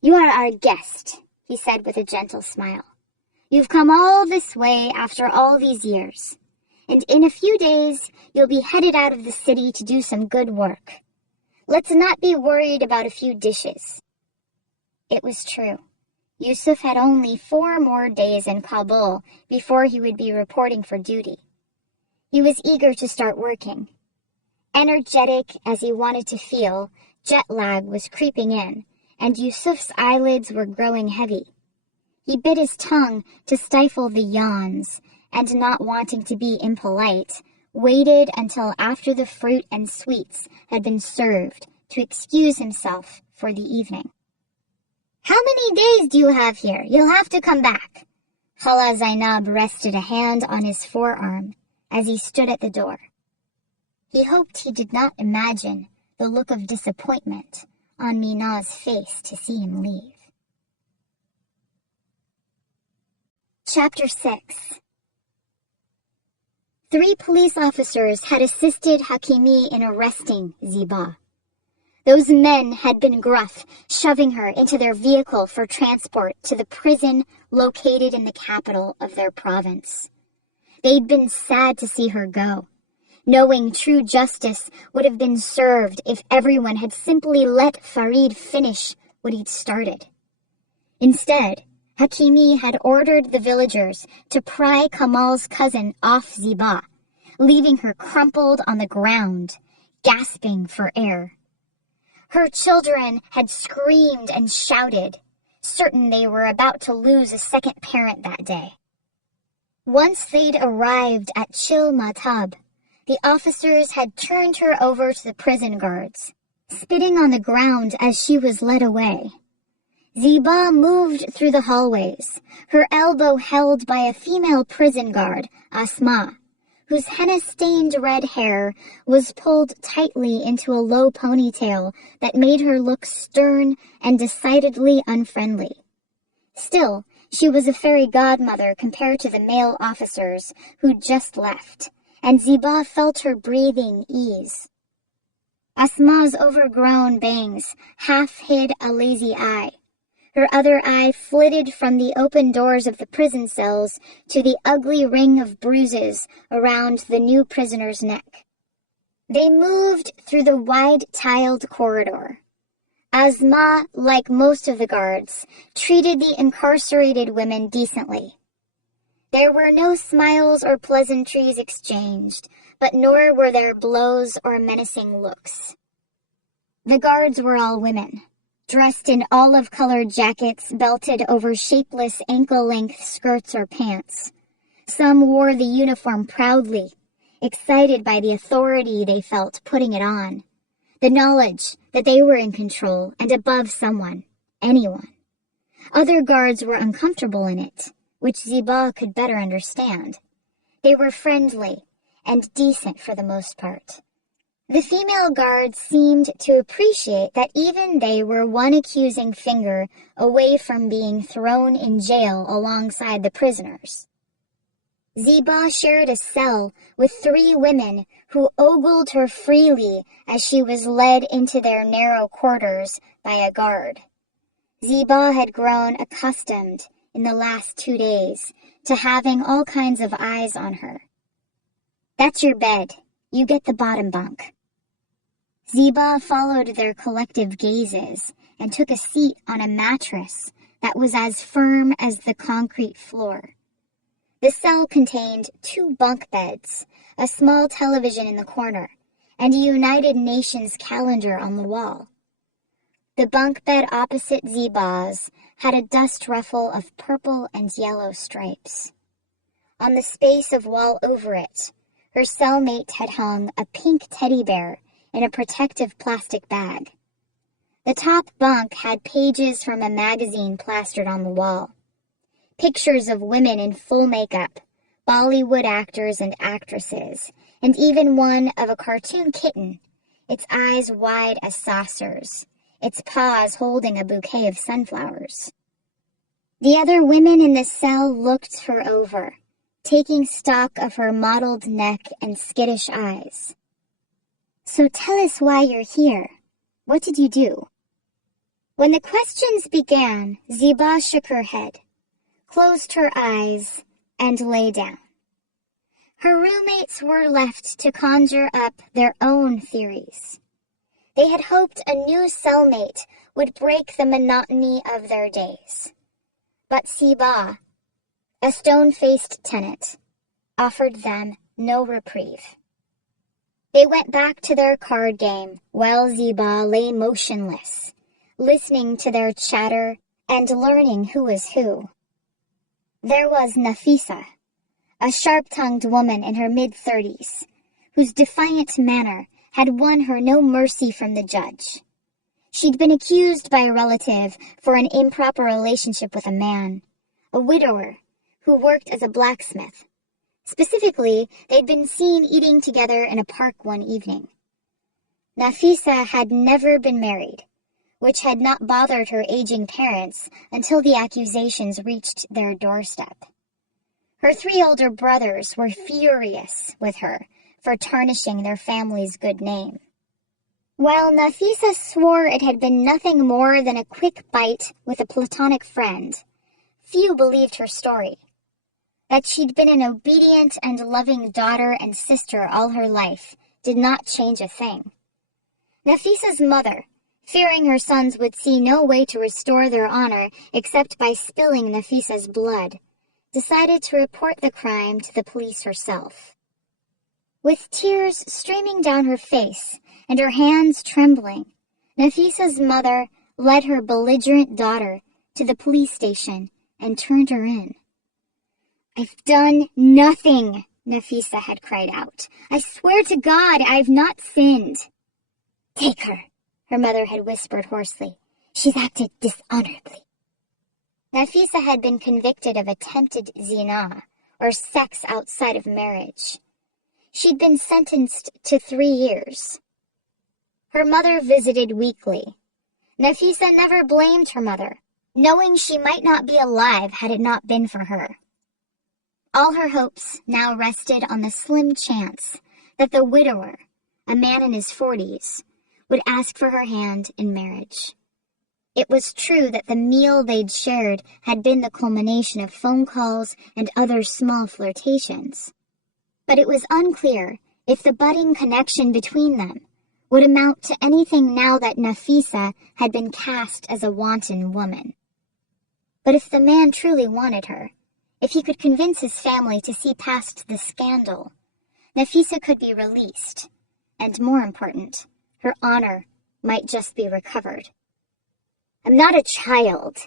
"You are our guest," he said with a gentle smile. "You've come all this way after all these years, and in a few days you'll be headed out of the city to do some good work. Let's not be worried about a few dishes." It was true. Yusuf had only 4 more days in Kabul before he would be reporting for duty. He was eager to start working. Energetic as he wanted to feel, jet lag was creeping in, and Yusuf's eyelids were growing heavy. He bit his tongue to stifle the yawns, and not wanting to be impolite, waited until after the fruit and sweets had been served to excuse himself for the evening. "How many days do you have here? You'll have to come back." Khala Zainab rested a hand on his forearm as he stood at the door. He hoped he did not imagine the look of disappointment on Mina's face to see him leave. Chapter 6. 3 police officers had assisted Hashimi in arresting Ziba. Those men had been gruff, shoving her into their vehicle for transport to the prison located in the capital of their province. They'd been sad to see her go, knowing true justice would have been served if everyone had simply let Farid finish what he'd started. Instead, Hashimi had ordered the villagers to pry Kamal's cousin off Ziba, leaving her crumpled on the ground, gasping for air. Her children had screamed and shouted, certain they were about to lose a second parent that day. Once they'd arrived at Chil Matab, the officers had turned her over to the prison guards, spitting on the ground as she was led away. Ziba moved through the hallways, her elbow held by a female prison guard, Asma, whose henna-stained red hair was pulled tightly into a low ponytail that made her look stern and decidedly unfriendly. Still, she was a fairy godmother compared to the male officers who'd just left, and Ziba felt her breathing ease. Asma's overgrown bangs half hid a lazy eye. Her other eye flitted from the open doors of the prison cells to the ugly ring of bruises around the new prisoner's neck. They moved through the wide tiled corridor. Asma, like most of the guards, treated the incarcerated women decently. There were no smiles or pleasantries exchanged, but nor were there blows or menacing looks. The guards were all women, dressed in olive-colored jackets belted over shapeless ankle-length skirts or pants. Some wore the uniform proudly, excited by the authority they felt putting it on, the knowledge that they were in control and above someone, anyone. Other guards were uncomfortable in it, which Ziba could better understand. They were friendly and decent for the most part. The female guards seemed to appreciate that even they were one accusing finger away from being thrown in jail alongside the prisoners. Ziba shared a cell with 3 women who ogled her freely as she was led into their narrow quarters by a guard. Ziba had grown accustomed in the last 2 days to having all kinds of eyes on her. "That's your bed. You get the bottom bunk." Ziba followed their collective gazes and took a seat on a mattress that was as firm as the concrete floor. The cell contained 2 bunk beds, a small television in the corner, and a United Nations calendar on the wall. The bunk bed opposite Ziba's had a dust ruffle of purple and yellow stripes. On the space of wall over it, her cellmate had hung a pink teddy bear in a protective plastic bag. The top bunk had pages from a magazine plastered on the wall. Pictures of women in full makeup, Bollywood actors and actresses, and even one of a cartoon kitten, its eyes wide as saucers, its paws holding a bouquet of sunflowers. The other women in the cell looked her over, taking stock of her mottled neck and skittish eyes. "So tell us why you're here. What did you do?" When the questions began, Ziba shook her head, closed her eyes, and lay down. Her roommates were left to conjure up their own theories. They had hoped a new cellmate would break the monotony of their days. But Ziba, a stone-faced tenant, offered them no reprieve. They went back to their card game while Ziba lay motionless, listening to their chatter and learning who was who. There was Nafisa, a sharp-tongued woman in her mid-30s, whose defiant manner had won her no mercy from the judge. She'd been accused by a relative for an improper relationship with a man, a widower, who worked as a blacksmith. Specifically, they'd been seen eating together in a park one evening. Nafisa had never been married, which had not bothered her aging parents until the accusations reached their doorstep. Her 3 older brothers were furious with her for tarnishing their family's good name. While Nafisa swore it had been nothing more than a quick bite with a platonic friend, few believed her story. That she'd been an obedient and loving daughter and sister all her life did not change a thing. Nafisa's mother, fearing her sons would see no way to restore their honor except by spilling Nafisa's blood, decided to report the crime to the police herself. With tears streaming down her face and her hands trembling, Nafisa's mother led her belligerent daughter to the police station and turned her in. "I've done nothing," Nafisa had cried out. "I swear to God, I've not sinned." "Take her mother had whispered hoarsely. "She's acted dishonorably." Nafisa had been convicted of attempted zina, or sex outside of marriage. She'd been sentenced to 3 years. Her mother visited weekly. Nafisa never blamed her mother, knowing she might not be alive had it not been for her. All her hopes now rested on the slim chance that the widower, a man in his 40s, would ask for her hand in marriage. It was true that the meal they'd shared had been the culmination of phone calls and other small flirtations. But it was unclear if the budding connection between them would amount to anything now that Nafisa had been cast as a wanton woman. But if the man truly wanted her, if he could convince his family to see past the scandal, Nafisa could be released, and more important, her honor might just be recovered. "I'm not a child.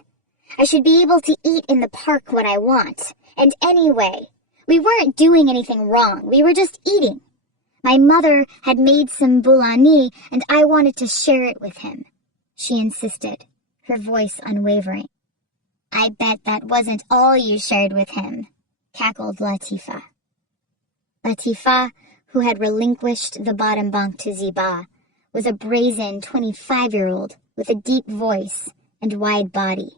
I should be able to eat in the park when I want. And anyway, we weren't doing anything wrong. We were just eating. My mother had made some boulani, and I wanted to share it with him," she insisted, her voice unwavering. "I bet that wasn't all you shared with him," cackled Latifa. Latifa, who had relinquished the bottom bunk to Ziba, was a brazen 25-year-old with a deep voice and wide body.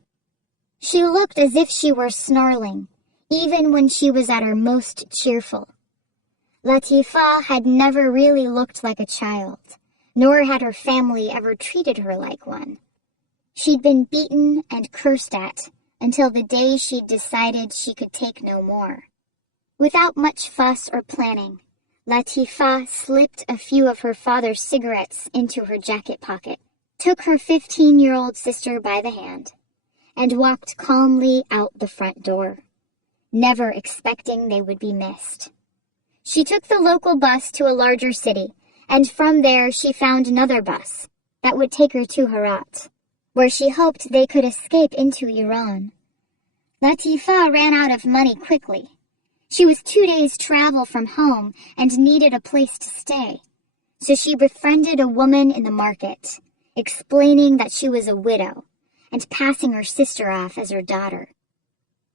She looked as if she were snarling, even when she was at her most cheerful. Latifa had never really looked like a child, nor had her family ever treated her like one. She'd been beaten and cursed at until the day she'd decided she could take no more. Without much fuss or planning, Latifa slipped a few of her father's cigarettes into her jacket pocket, took her 15-year-old sister by the hand, and walked calmly out the front door, never expecting they would be missed. She took the local bus to a larger city, and from there she found another bus that would take her to Herat, where she hoped they could escape into Iran. Latifa ran out of money quickly. She was 2 days' travel from home and needed a place to stay, so she befriended a woman in the market, explaining that she was a widow and passing her sister off as her daughter.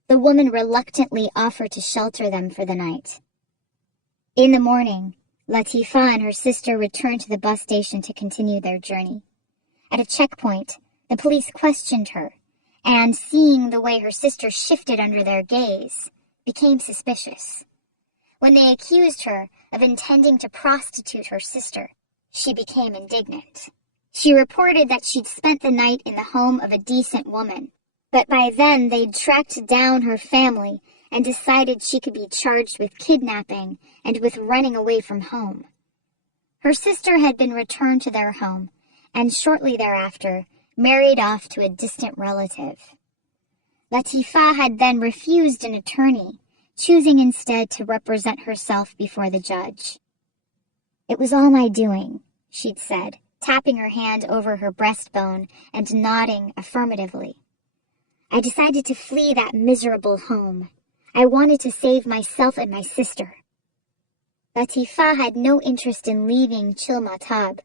The woman reluctantly offered to shelter them for the night. In the morning, Latifa and her sister returned to the bus station to continue their journey. At a checkpoint, the police questioned her, and seeing the way her sister shifted under their gaze, became suspicious. When they accused her of intending to prostitute her sister, she became indignant. She reported that she'd spent the night in the home of a decent woman, but by then they'd tracked down her family and decided she could be charged with kidnapping and with running away from home. Her sister had been returned to their home, and shortly thereafter married off to a distant relative. Latifa had then refused an attorney, choosing instead to represent herself before the judge. "It was all my doing," she'd said, tapping her hand over her breastbone and nodding affirmatively. "I decided to flee that miserable home. I wanted to save myself and my sister." Latifa had no interest in leaving Chilmatab,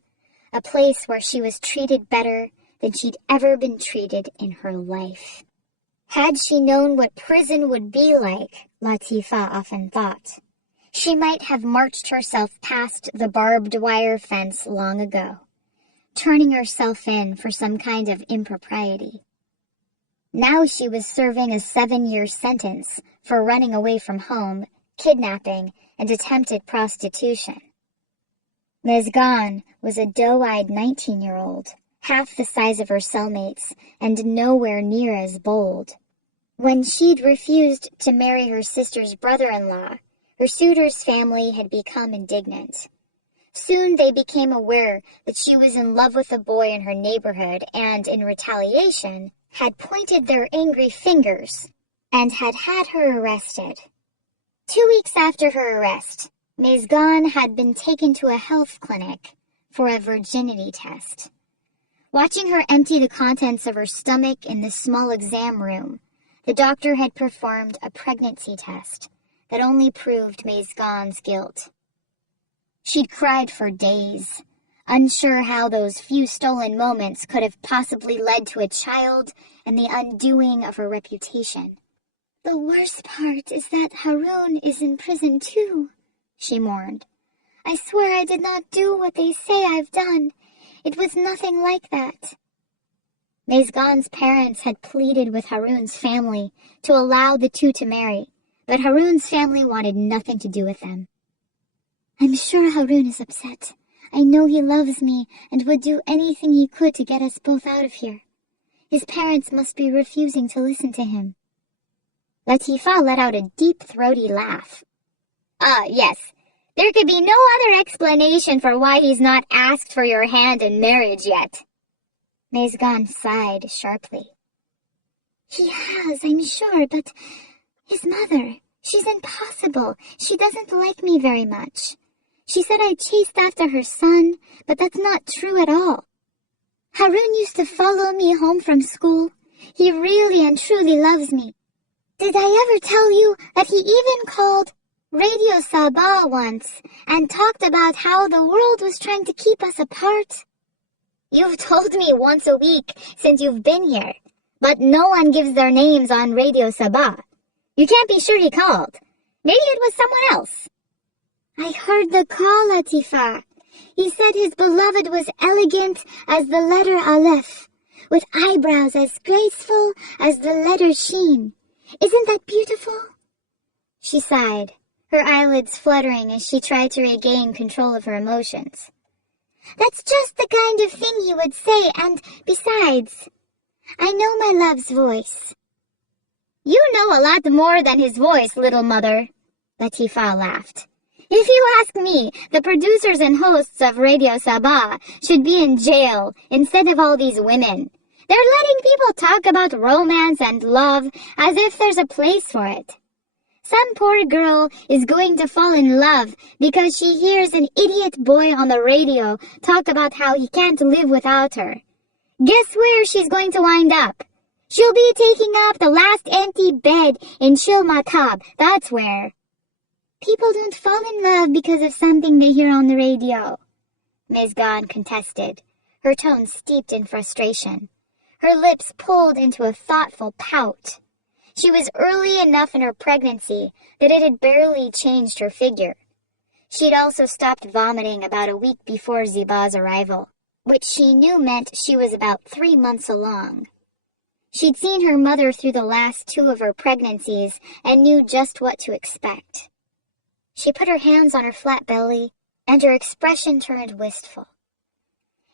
a place where she was treated better than she'd ever been treated in her life. Had she known what prison would be like, Latifa often thought, she might have marched herself past the barbed wire fence long ago, turning herself in for some kind of impropriety. Now she was serving a 7-year sentence for running away from home, kidnapping, and attempted prostitution. Mezgan was a doe-eyed 19-year-old, half the size of her cellmates and nowhere near as bold. When she'd refused to marry her sister's brother-in-law, her suitor's family had become indignant. Soon they became aware that she was in love with a boy in her neighborhood and, in retaliation, had pointed their angry fingers and had her arrested. 2 weeks after her arrest, Mezgan had been taken to a health clinic for a virginity test. Watching her empty the contents of her stomach in the small exam room, the doctor had performed a pregnancy test that only proved Mezgan's guilt. She'd cried for days, unsure how those few stolen moments could have possibly led to a child and the undoing of her reputation. "The worst part is that Harun is in prison too," she mourned. "I swear I did not do what they say I've done. It was nothing like that." Mezgan's parents had pleaded with Harun's family to allow the two to marry, but Harun's family wanted nothing to do with them. "I'm sure Harun is upset. I know he loves me and would do anything he could to get us both out of here. His parents must be refusing to listen to him." Latifa let out a deep, throaty laugh. Yes. There could be no other explanation for why he's not asked for your hand in marriage yet." Mezgan sighed sharply. "He has, I'm sure, but his mother, she's impossible. She doesn't like me very much. She said I chased after her son, but that's not true at all. Harun used to follow me home from school. He really and truly loves me. Did I ever tell you that he even called Radio Sabah once and talked about how the world was trying to keep us apart?" "You've told me once a week since you've been here, but no one gives their names on Radio Sabah. You can't be sure he called. Maybe it was someone else." "I heard the call, Latifa. He said his beloved was elegant as the letter Aleph, with eyebrows as graceful as the letter Sheen. Isn't that beautiful?" She sighed, her eyelids fluttering as she tried to regain control of her emotions. "That's just the kind of thing he would say, and besides, I know my love's voice." "You know a lot more than his voice, little mother," Latifa laughed. "If you ask me, the producers and hosts of Radio Sabah should be in jail instead of all these women. They're letting people talk about romance and love as if there's a place for it. Some poor girl is going to fall in love because she hears an idiot boy on the radio talk about how he can't live without her. Guess where she's going to wind up? She'll be taking up the last empty bed in Chilmatab, that's where." "People don't fall in love because of something they hear on the radio," Mezgan contested, her tone steeped in frustration. Her lips pulled into a thoughtful pout. She was early enough in her pregnancy that it had barely changed her figure. She'd also stopped vomiting about a week before Ziba's arrival, which she knew meant she was about 3 months along. She'd seen her mother through the last 2 of her pregnancies and knew just what to expect. She put her hands on her flat belly, and her expression turned wistful.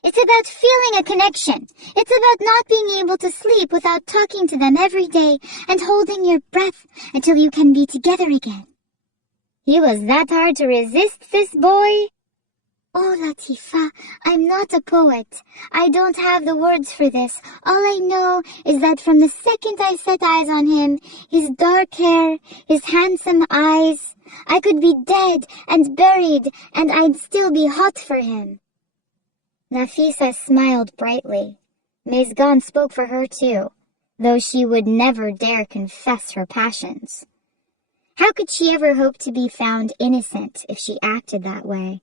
It's about feeling a connection. It's about not being able to sleep without talking to them every day and holding your breath until you can be together again. He was that hard to resist, this boy? Oh, Latifa, I'm not a poet. I don't have the words for this. All I know is that from the second I set eyes on him, his dark hair, his handsome eyes, I could be dead and buried, and I'd still be hot for him. Nafisa smiled brightly. Mezgan spoke for her too, though she would never dare confess her passions. How could she ever hope to be found innocent if she acted that way?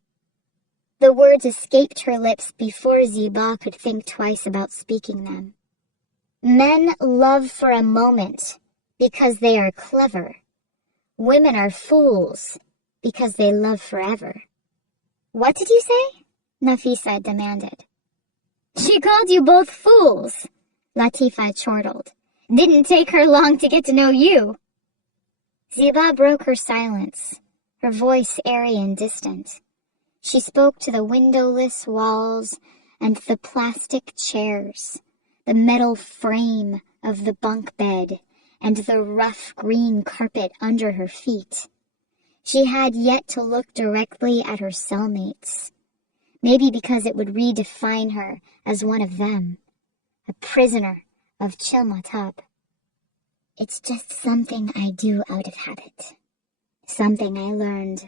The words escaped her lips before Ziba could think twice about speaking them. Men love for a moment because they are clever. Women are fools because they love forever. What did you say? Nafisa demanded. She called you both fools, Latifa chortled. Didn't take her long to get to know you. Ziba broke her silence, her voice airy and distant. She spoke to the windowless walls and the plastic chairs, the metal frame of the bunk bed, and the rough green carpet under her feet. She had yet to look directly at her cellmates, maybe because it would redefine her as one of them, a prisoner of Chilmatab. It's just something I do out of habit, something I learned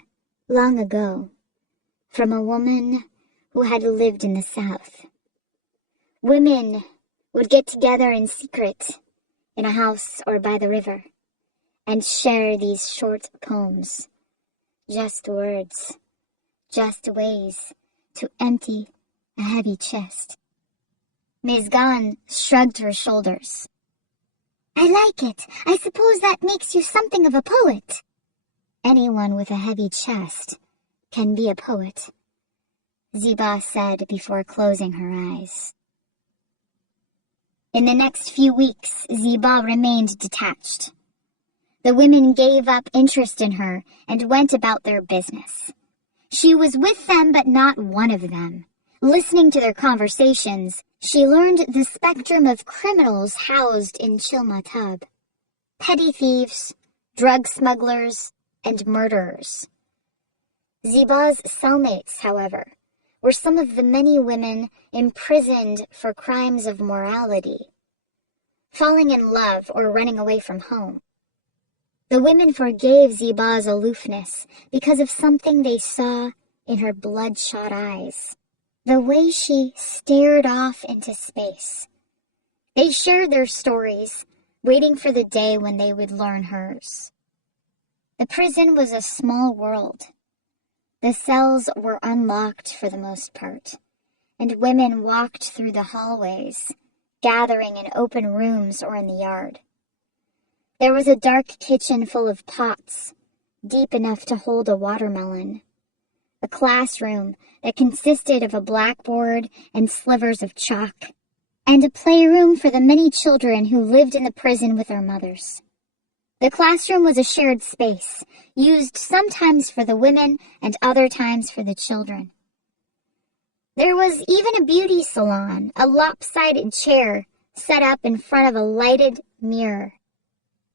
long ago from a woman who had lived in the South. Women would get together in secret in a house or by the river and share these short poems, just words, just ways to empty a heavy chest. Mezgan shrugged her shoulders. I like it. I suppose that makes you something of a poet. Anyone with a heavy chest can be a poet, Ziba said before closing her eyes. In the next few weeks, Ziba remained detached. The women gave up interest in her and went about their business. She was with them, but not one of them. Listening to their conversations, she learned the spectrum of criminals housed in Chilmatab. Petty thieves, drug smugglers, and murderers. Ziba's cellmates, however, were some of the many women imprisoned for crimes of morality, falling in love or running away from home. The women forgave Ziba's aloofness because of something they saw in her bloodshot eyes, the way she stared off into space. They shared their stories, waiting for the day when they would learn hers. The prison was a small world. The cells were unlocked for the most part, and women walked through the hallways, gathering in open rooms or in the yard. There was a dark kitchen full of pots, deep enough to hold a watermelon. A classroom that consisted of a blackboard and slivers of chalk, and a playroom for the many children who lived in the prison with their mothers. The classroom was a shared space, used sometimes for the women and other times for the children. There was even a beauty salon, a lopsided chair set up in front of a lighted mirror.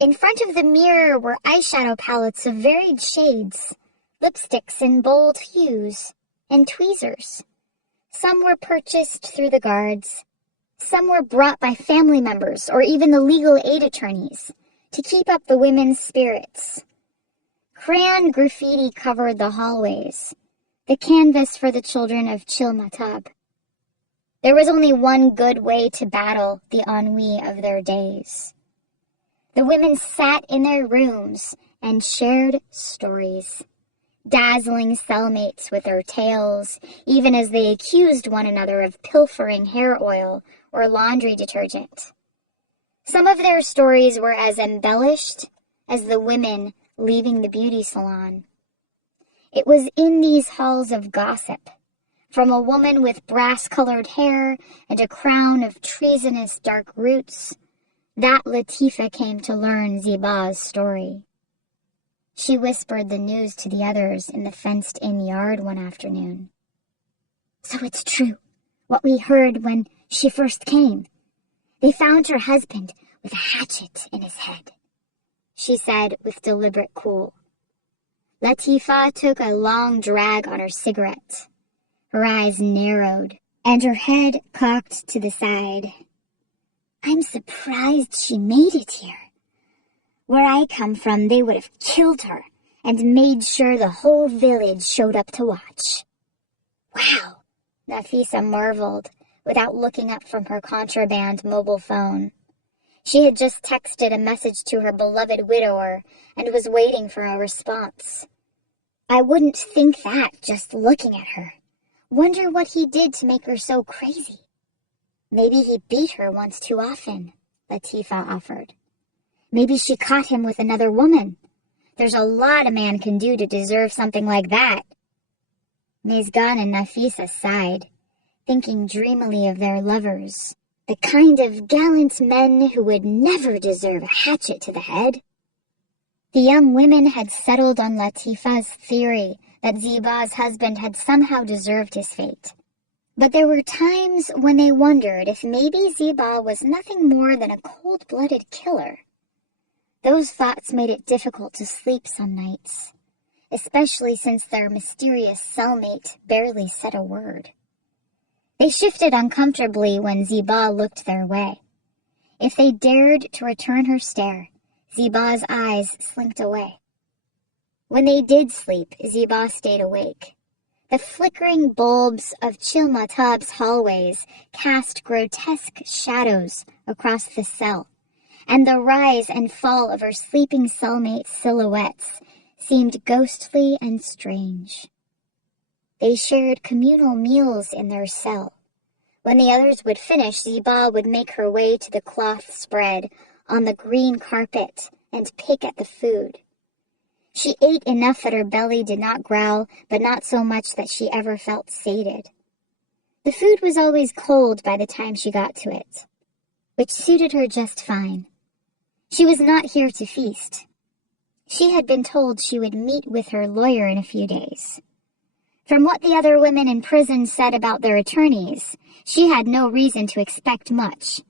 In front of the mirror were eyeshadow palettes of varied shades, lipsticks in bold hues, and tweezers. Some were purchased through the guards. Some were brought by family members or even the legal aid attorneys to keep up the women's spirits. Crayon graffiti covered the hallways, the canvas for the children of Chilmatab. There was only one good way to battle the ennui of their days. The women sat in their rooms and shared stories, dazzling cellmates with their tales, even as they accused one another of pilfering hair oil or laundry detergent. Some of their stories were as embellished as the women leaving the beauty salon. It was in these halls of gossip, from a woman with brass-colored hair and a crown of treasonous dark roots, That Latifa came to learn Ziba's story. She whispered the news to the others in the fenced-in yard one afternoon. "So it's true, what we heard when she first came. They found her husband with a hatchet in his head," she said with deliberate cool. Latifa took a long drag on her cigarette. Her eyes narrowed, and her head cocked to the side. "I'm surprised she made it here. Where I come from, they would have killed her and made sure the whole village showed up to watch." "Wow," Nafisa marveled, without looking up from her contraband mobile phone. She had just texted a message to her beloved widower and was waiting for a response. "I wouldn't think that just looking at her. Wonder what he did to make her so crazy." "Maybe he beat her once too often," Latifa offered. "Maybe she caught him with another woman. There's a lot a man can do to deserve something like that." Mezgan and Nafisa sighed, thinking dreamily of their lovers, the kind of gallant men who would never deserve a hatchet to the head. The young women had settled on Latifa's theory that Ziba's husband had somehow deserved his fate. But there were times when they wondered if maybe Ziba was nothing more than a cold-blooded killer. Those thoughts made it difficult to sleep some nights, especially since their mysterious cellmate barely said a word. They shifted uncomfortably when Ziba looked their way. If they dared to return her stare, Ziba's eyes slinked away. When they did sleep, Ziba stayed awake. The flickering bulbs of Chilmatab's hallways cast grotesque shadows across the cell, and the rise and fall of her sleeping cellmate's silhouettes seemed ghostly and strange. They shared communal meals in their cell. When the others would finish, Ziba would make her way to the cloth spread on the green carpet and pick at the food. She ate enough that her belly did not growl, but not so much that she ever felt sated. The food was always cold by the time she got to it, which suited her just fine. She was not here to feast. She had been told she would meet with her lawyer in a few days. From what the other women in prison said about their attorneys, she had no reason to expect much.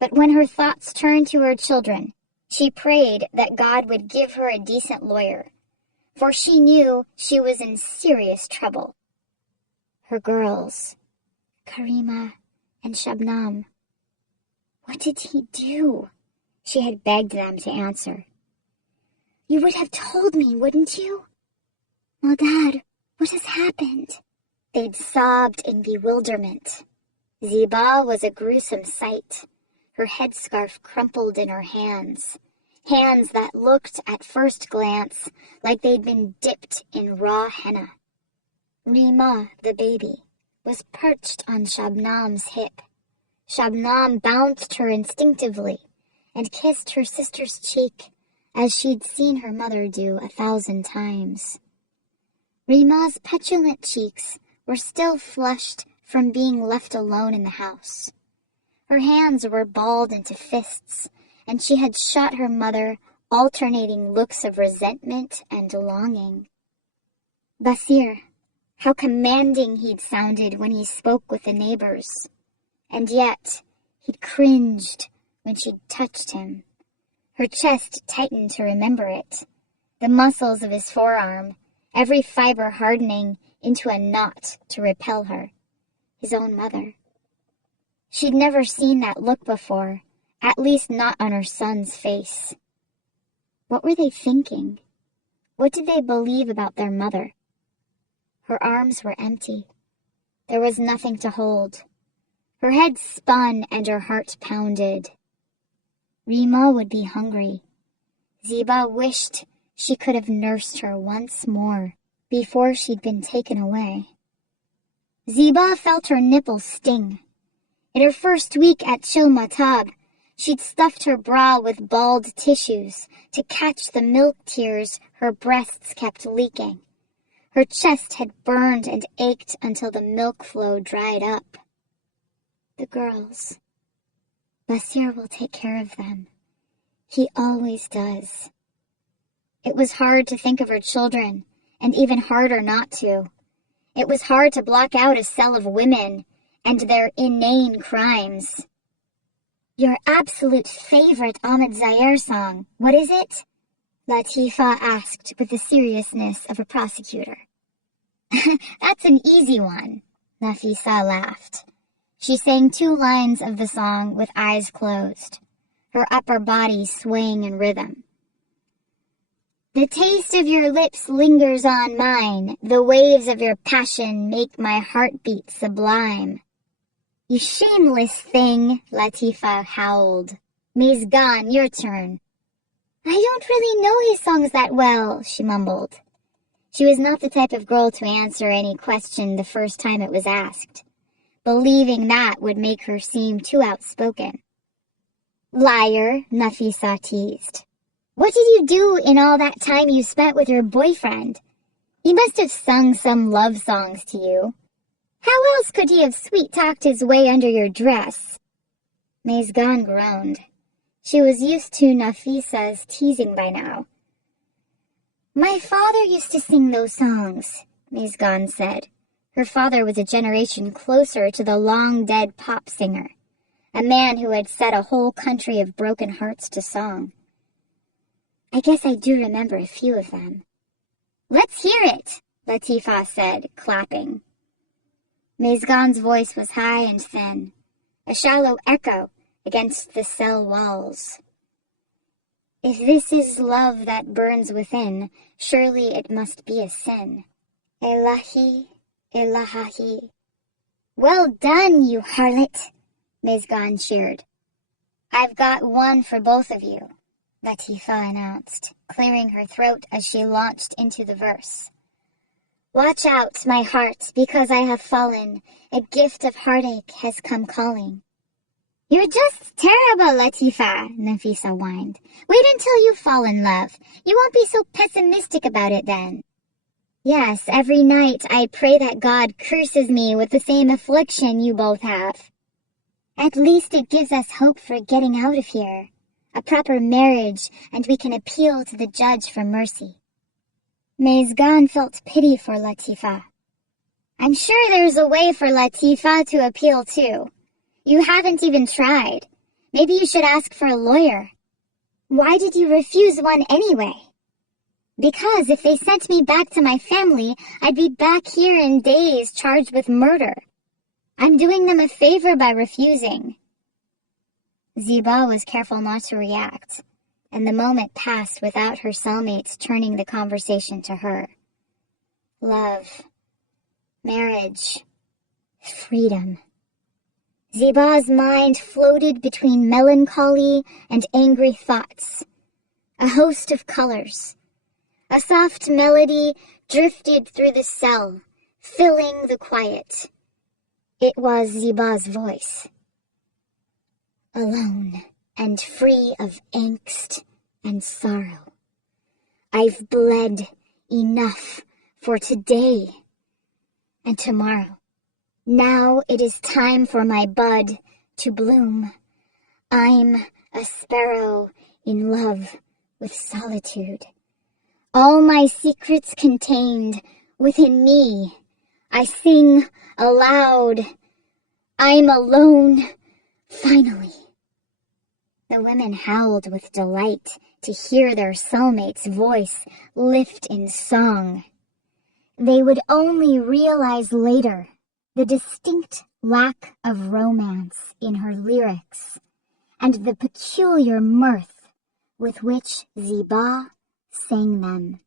But when her thoughts turned to her children, she prayed that God would give her a decent lawyer, for she knew she was in serious trouble. Her girls, Karima and Shabnam. What did he do? She had begged them to answer. "You would have told me, wouldn't you?" "Well, Dad, what has happened?" They'd sobbed in bewilderment. Ziba was a gruesome sight, her headscarf crumpled in her hands that looked at first glance like they'd been dipped in raw henna. Rima, the baby, was perched on Shabnam's hip. Shabnam bounced her instinctively and kissed her sister's cheek as she'd seen her mother do 1,000 times. Rima's petulant cheeks were still flushed from being left alone in the house. Her hands were balled into fists, and she had shot her mother alternating looks of resentment and longing. Basir, how commanding he'd sounded when he spoke with the neighbors. And yet, he'd cringed when she'd touched him. Her chest tightened to remember it. The muscles of his forearm, every fiber hardening into a knot to repel her. His own mother. She'd never seen that look before, at least not on her son's face. What were they thinking? What did they believe about their mother? Her arms were empty. There was nothing to hold. Her head spun and her heart pounded. Rima would be hungry. Ziba wished she could have nursed her once more before she'd been taken away. Ziba felt her nipples sting. In her first week at Chilmatab, she'd stuffed her bra with balled tissues to catch the milk tears her breasts kept leaking. Her chest had burned and ached until the milk flow dried up. The girls. Basir will take care of them. He always does. It was hard to think of her children, and even harder not to. It was hard to block out a cell of women and their inane crimes. Your absolute favorite Ahmed Zaire song, what is it? Latifa asked with the seriousness of a prosecutor. That's an easy one, Nafisa laughed. She sang 2 lines of the song with eyes closed, her upper body swaying in rhythm. The taste of your lips lingers on mine. The waves of your passion make my heartbeat sublime. You shameless thing, Latifa howled. Mizgan, your turn. I don't really know his songs that well, she mumbled. She was not the type of girl to answer any question the first time it was asked. Believing that would make her seem too outspoken. Liar, Nafisa teased. What did you do in all that time you spent with your boyfriend? He must have sung some love songs to you. How else could he have sweet-talked his way under your dress? Mizgan groaned. She was used to Nafisa's teasing by now. My father used to sing those songs, Mizgan said. Her father was a generation closer to the long-dead pop singer, a man who had set a whole country of broken hearts to song. I guess I do remember a few of them. Let's hear it, Latifa said, clapping. Mizgan's voice was high and thin, a shallow echo against the cell walls. If this is love that burns within, surely it must be a sin. Elahi, Elahi. Well done, you harlot, Mizgan cheered. I've got one for both of you, Latifa announced, clearing her throat as she launched into the verse. Watch out, my heart, because I have fallen. A gift of heartache has come calling. You're just terrible, Latifa, Nafisa whined. Wait until you fall in love. You won't be so pessimistic about it then. Yes, every night I pray that God curses me with the same affliction you both have. At least it gives us hope for getting out of here. A proper marriage, and we can appeal to the judge for mercy. Mizgan felt pity for Latifa. I'm sure there's a way for Latifa to appeal too. You haven't even tried. Maybe you should ask for a lawyer. Why did you refuse one anyway? Because if they sent me back to my family, I'd be back here in days charged with murder. I'm doing them a favor by refusing. Ziba was careful not to react, and the moment passed without her cellmates turning the conversation to her. Love, marriage, freedom. Ziba's mind floated between melancholy and angry thoughts, a host of colors. A soft melody drifted through the cell, filling the quiet. It was Ziba's voice. Alone and free of angst and sorrow. I've bled enough for today and tomorrow. Now it is time for my bud to bloom. I'm a sparrow in love with solitude. All my secrets contained within me. I sing aloud. I'm alone, finally. The women howled with delight to hear their cellmate's voice lift in song. They would only realize later the distinct lack of romance in her lyrics and the peculiar mirth with which Ziba sang them.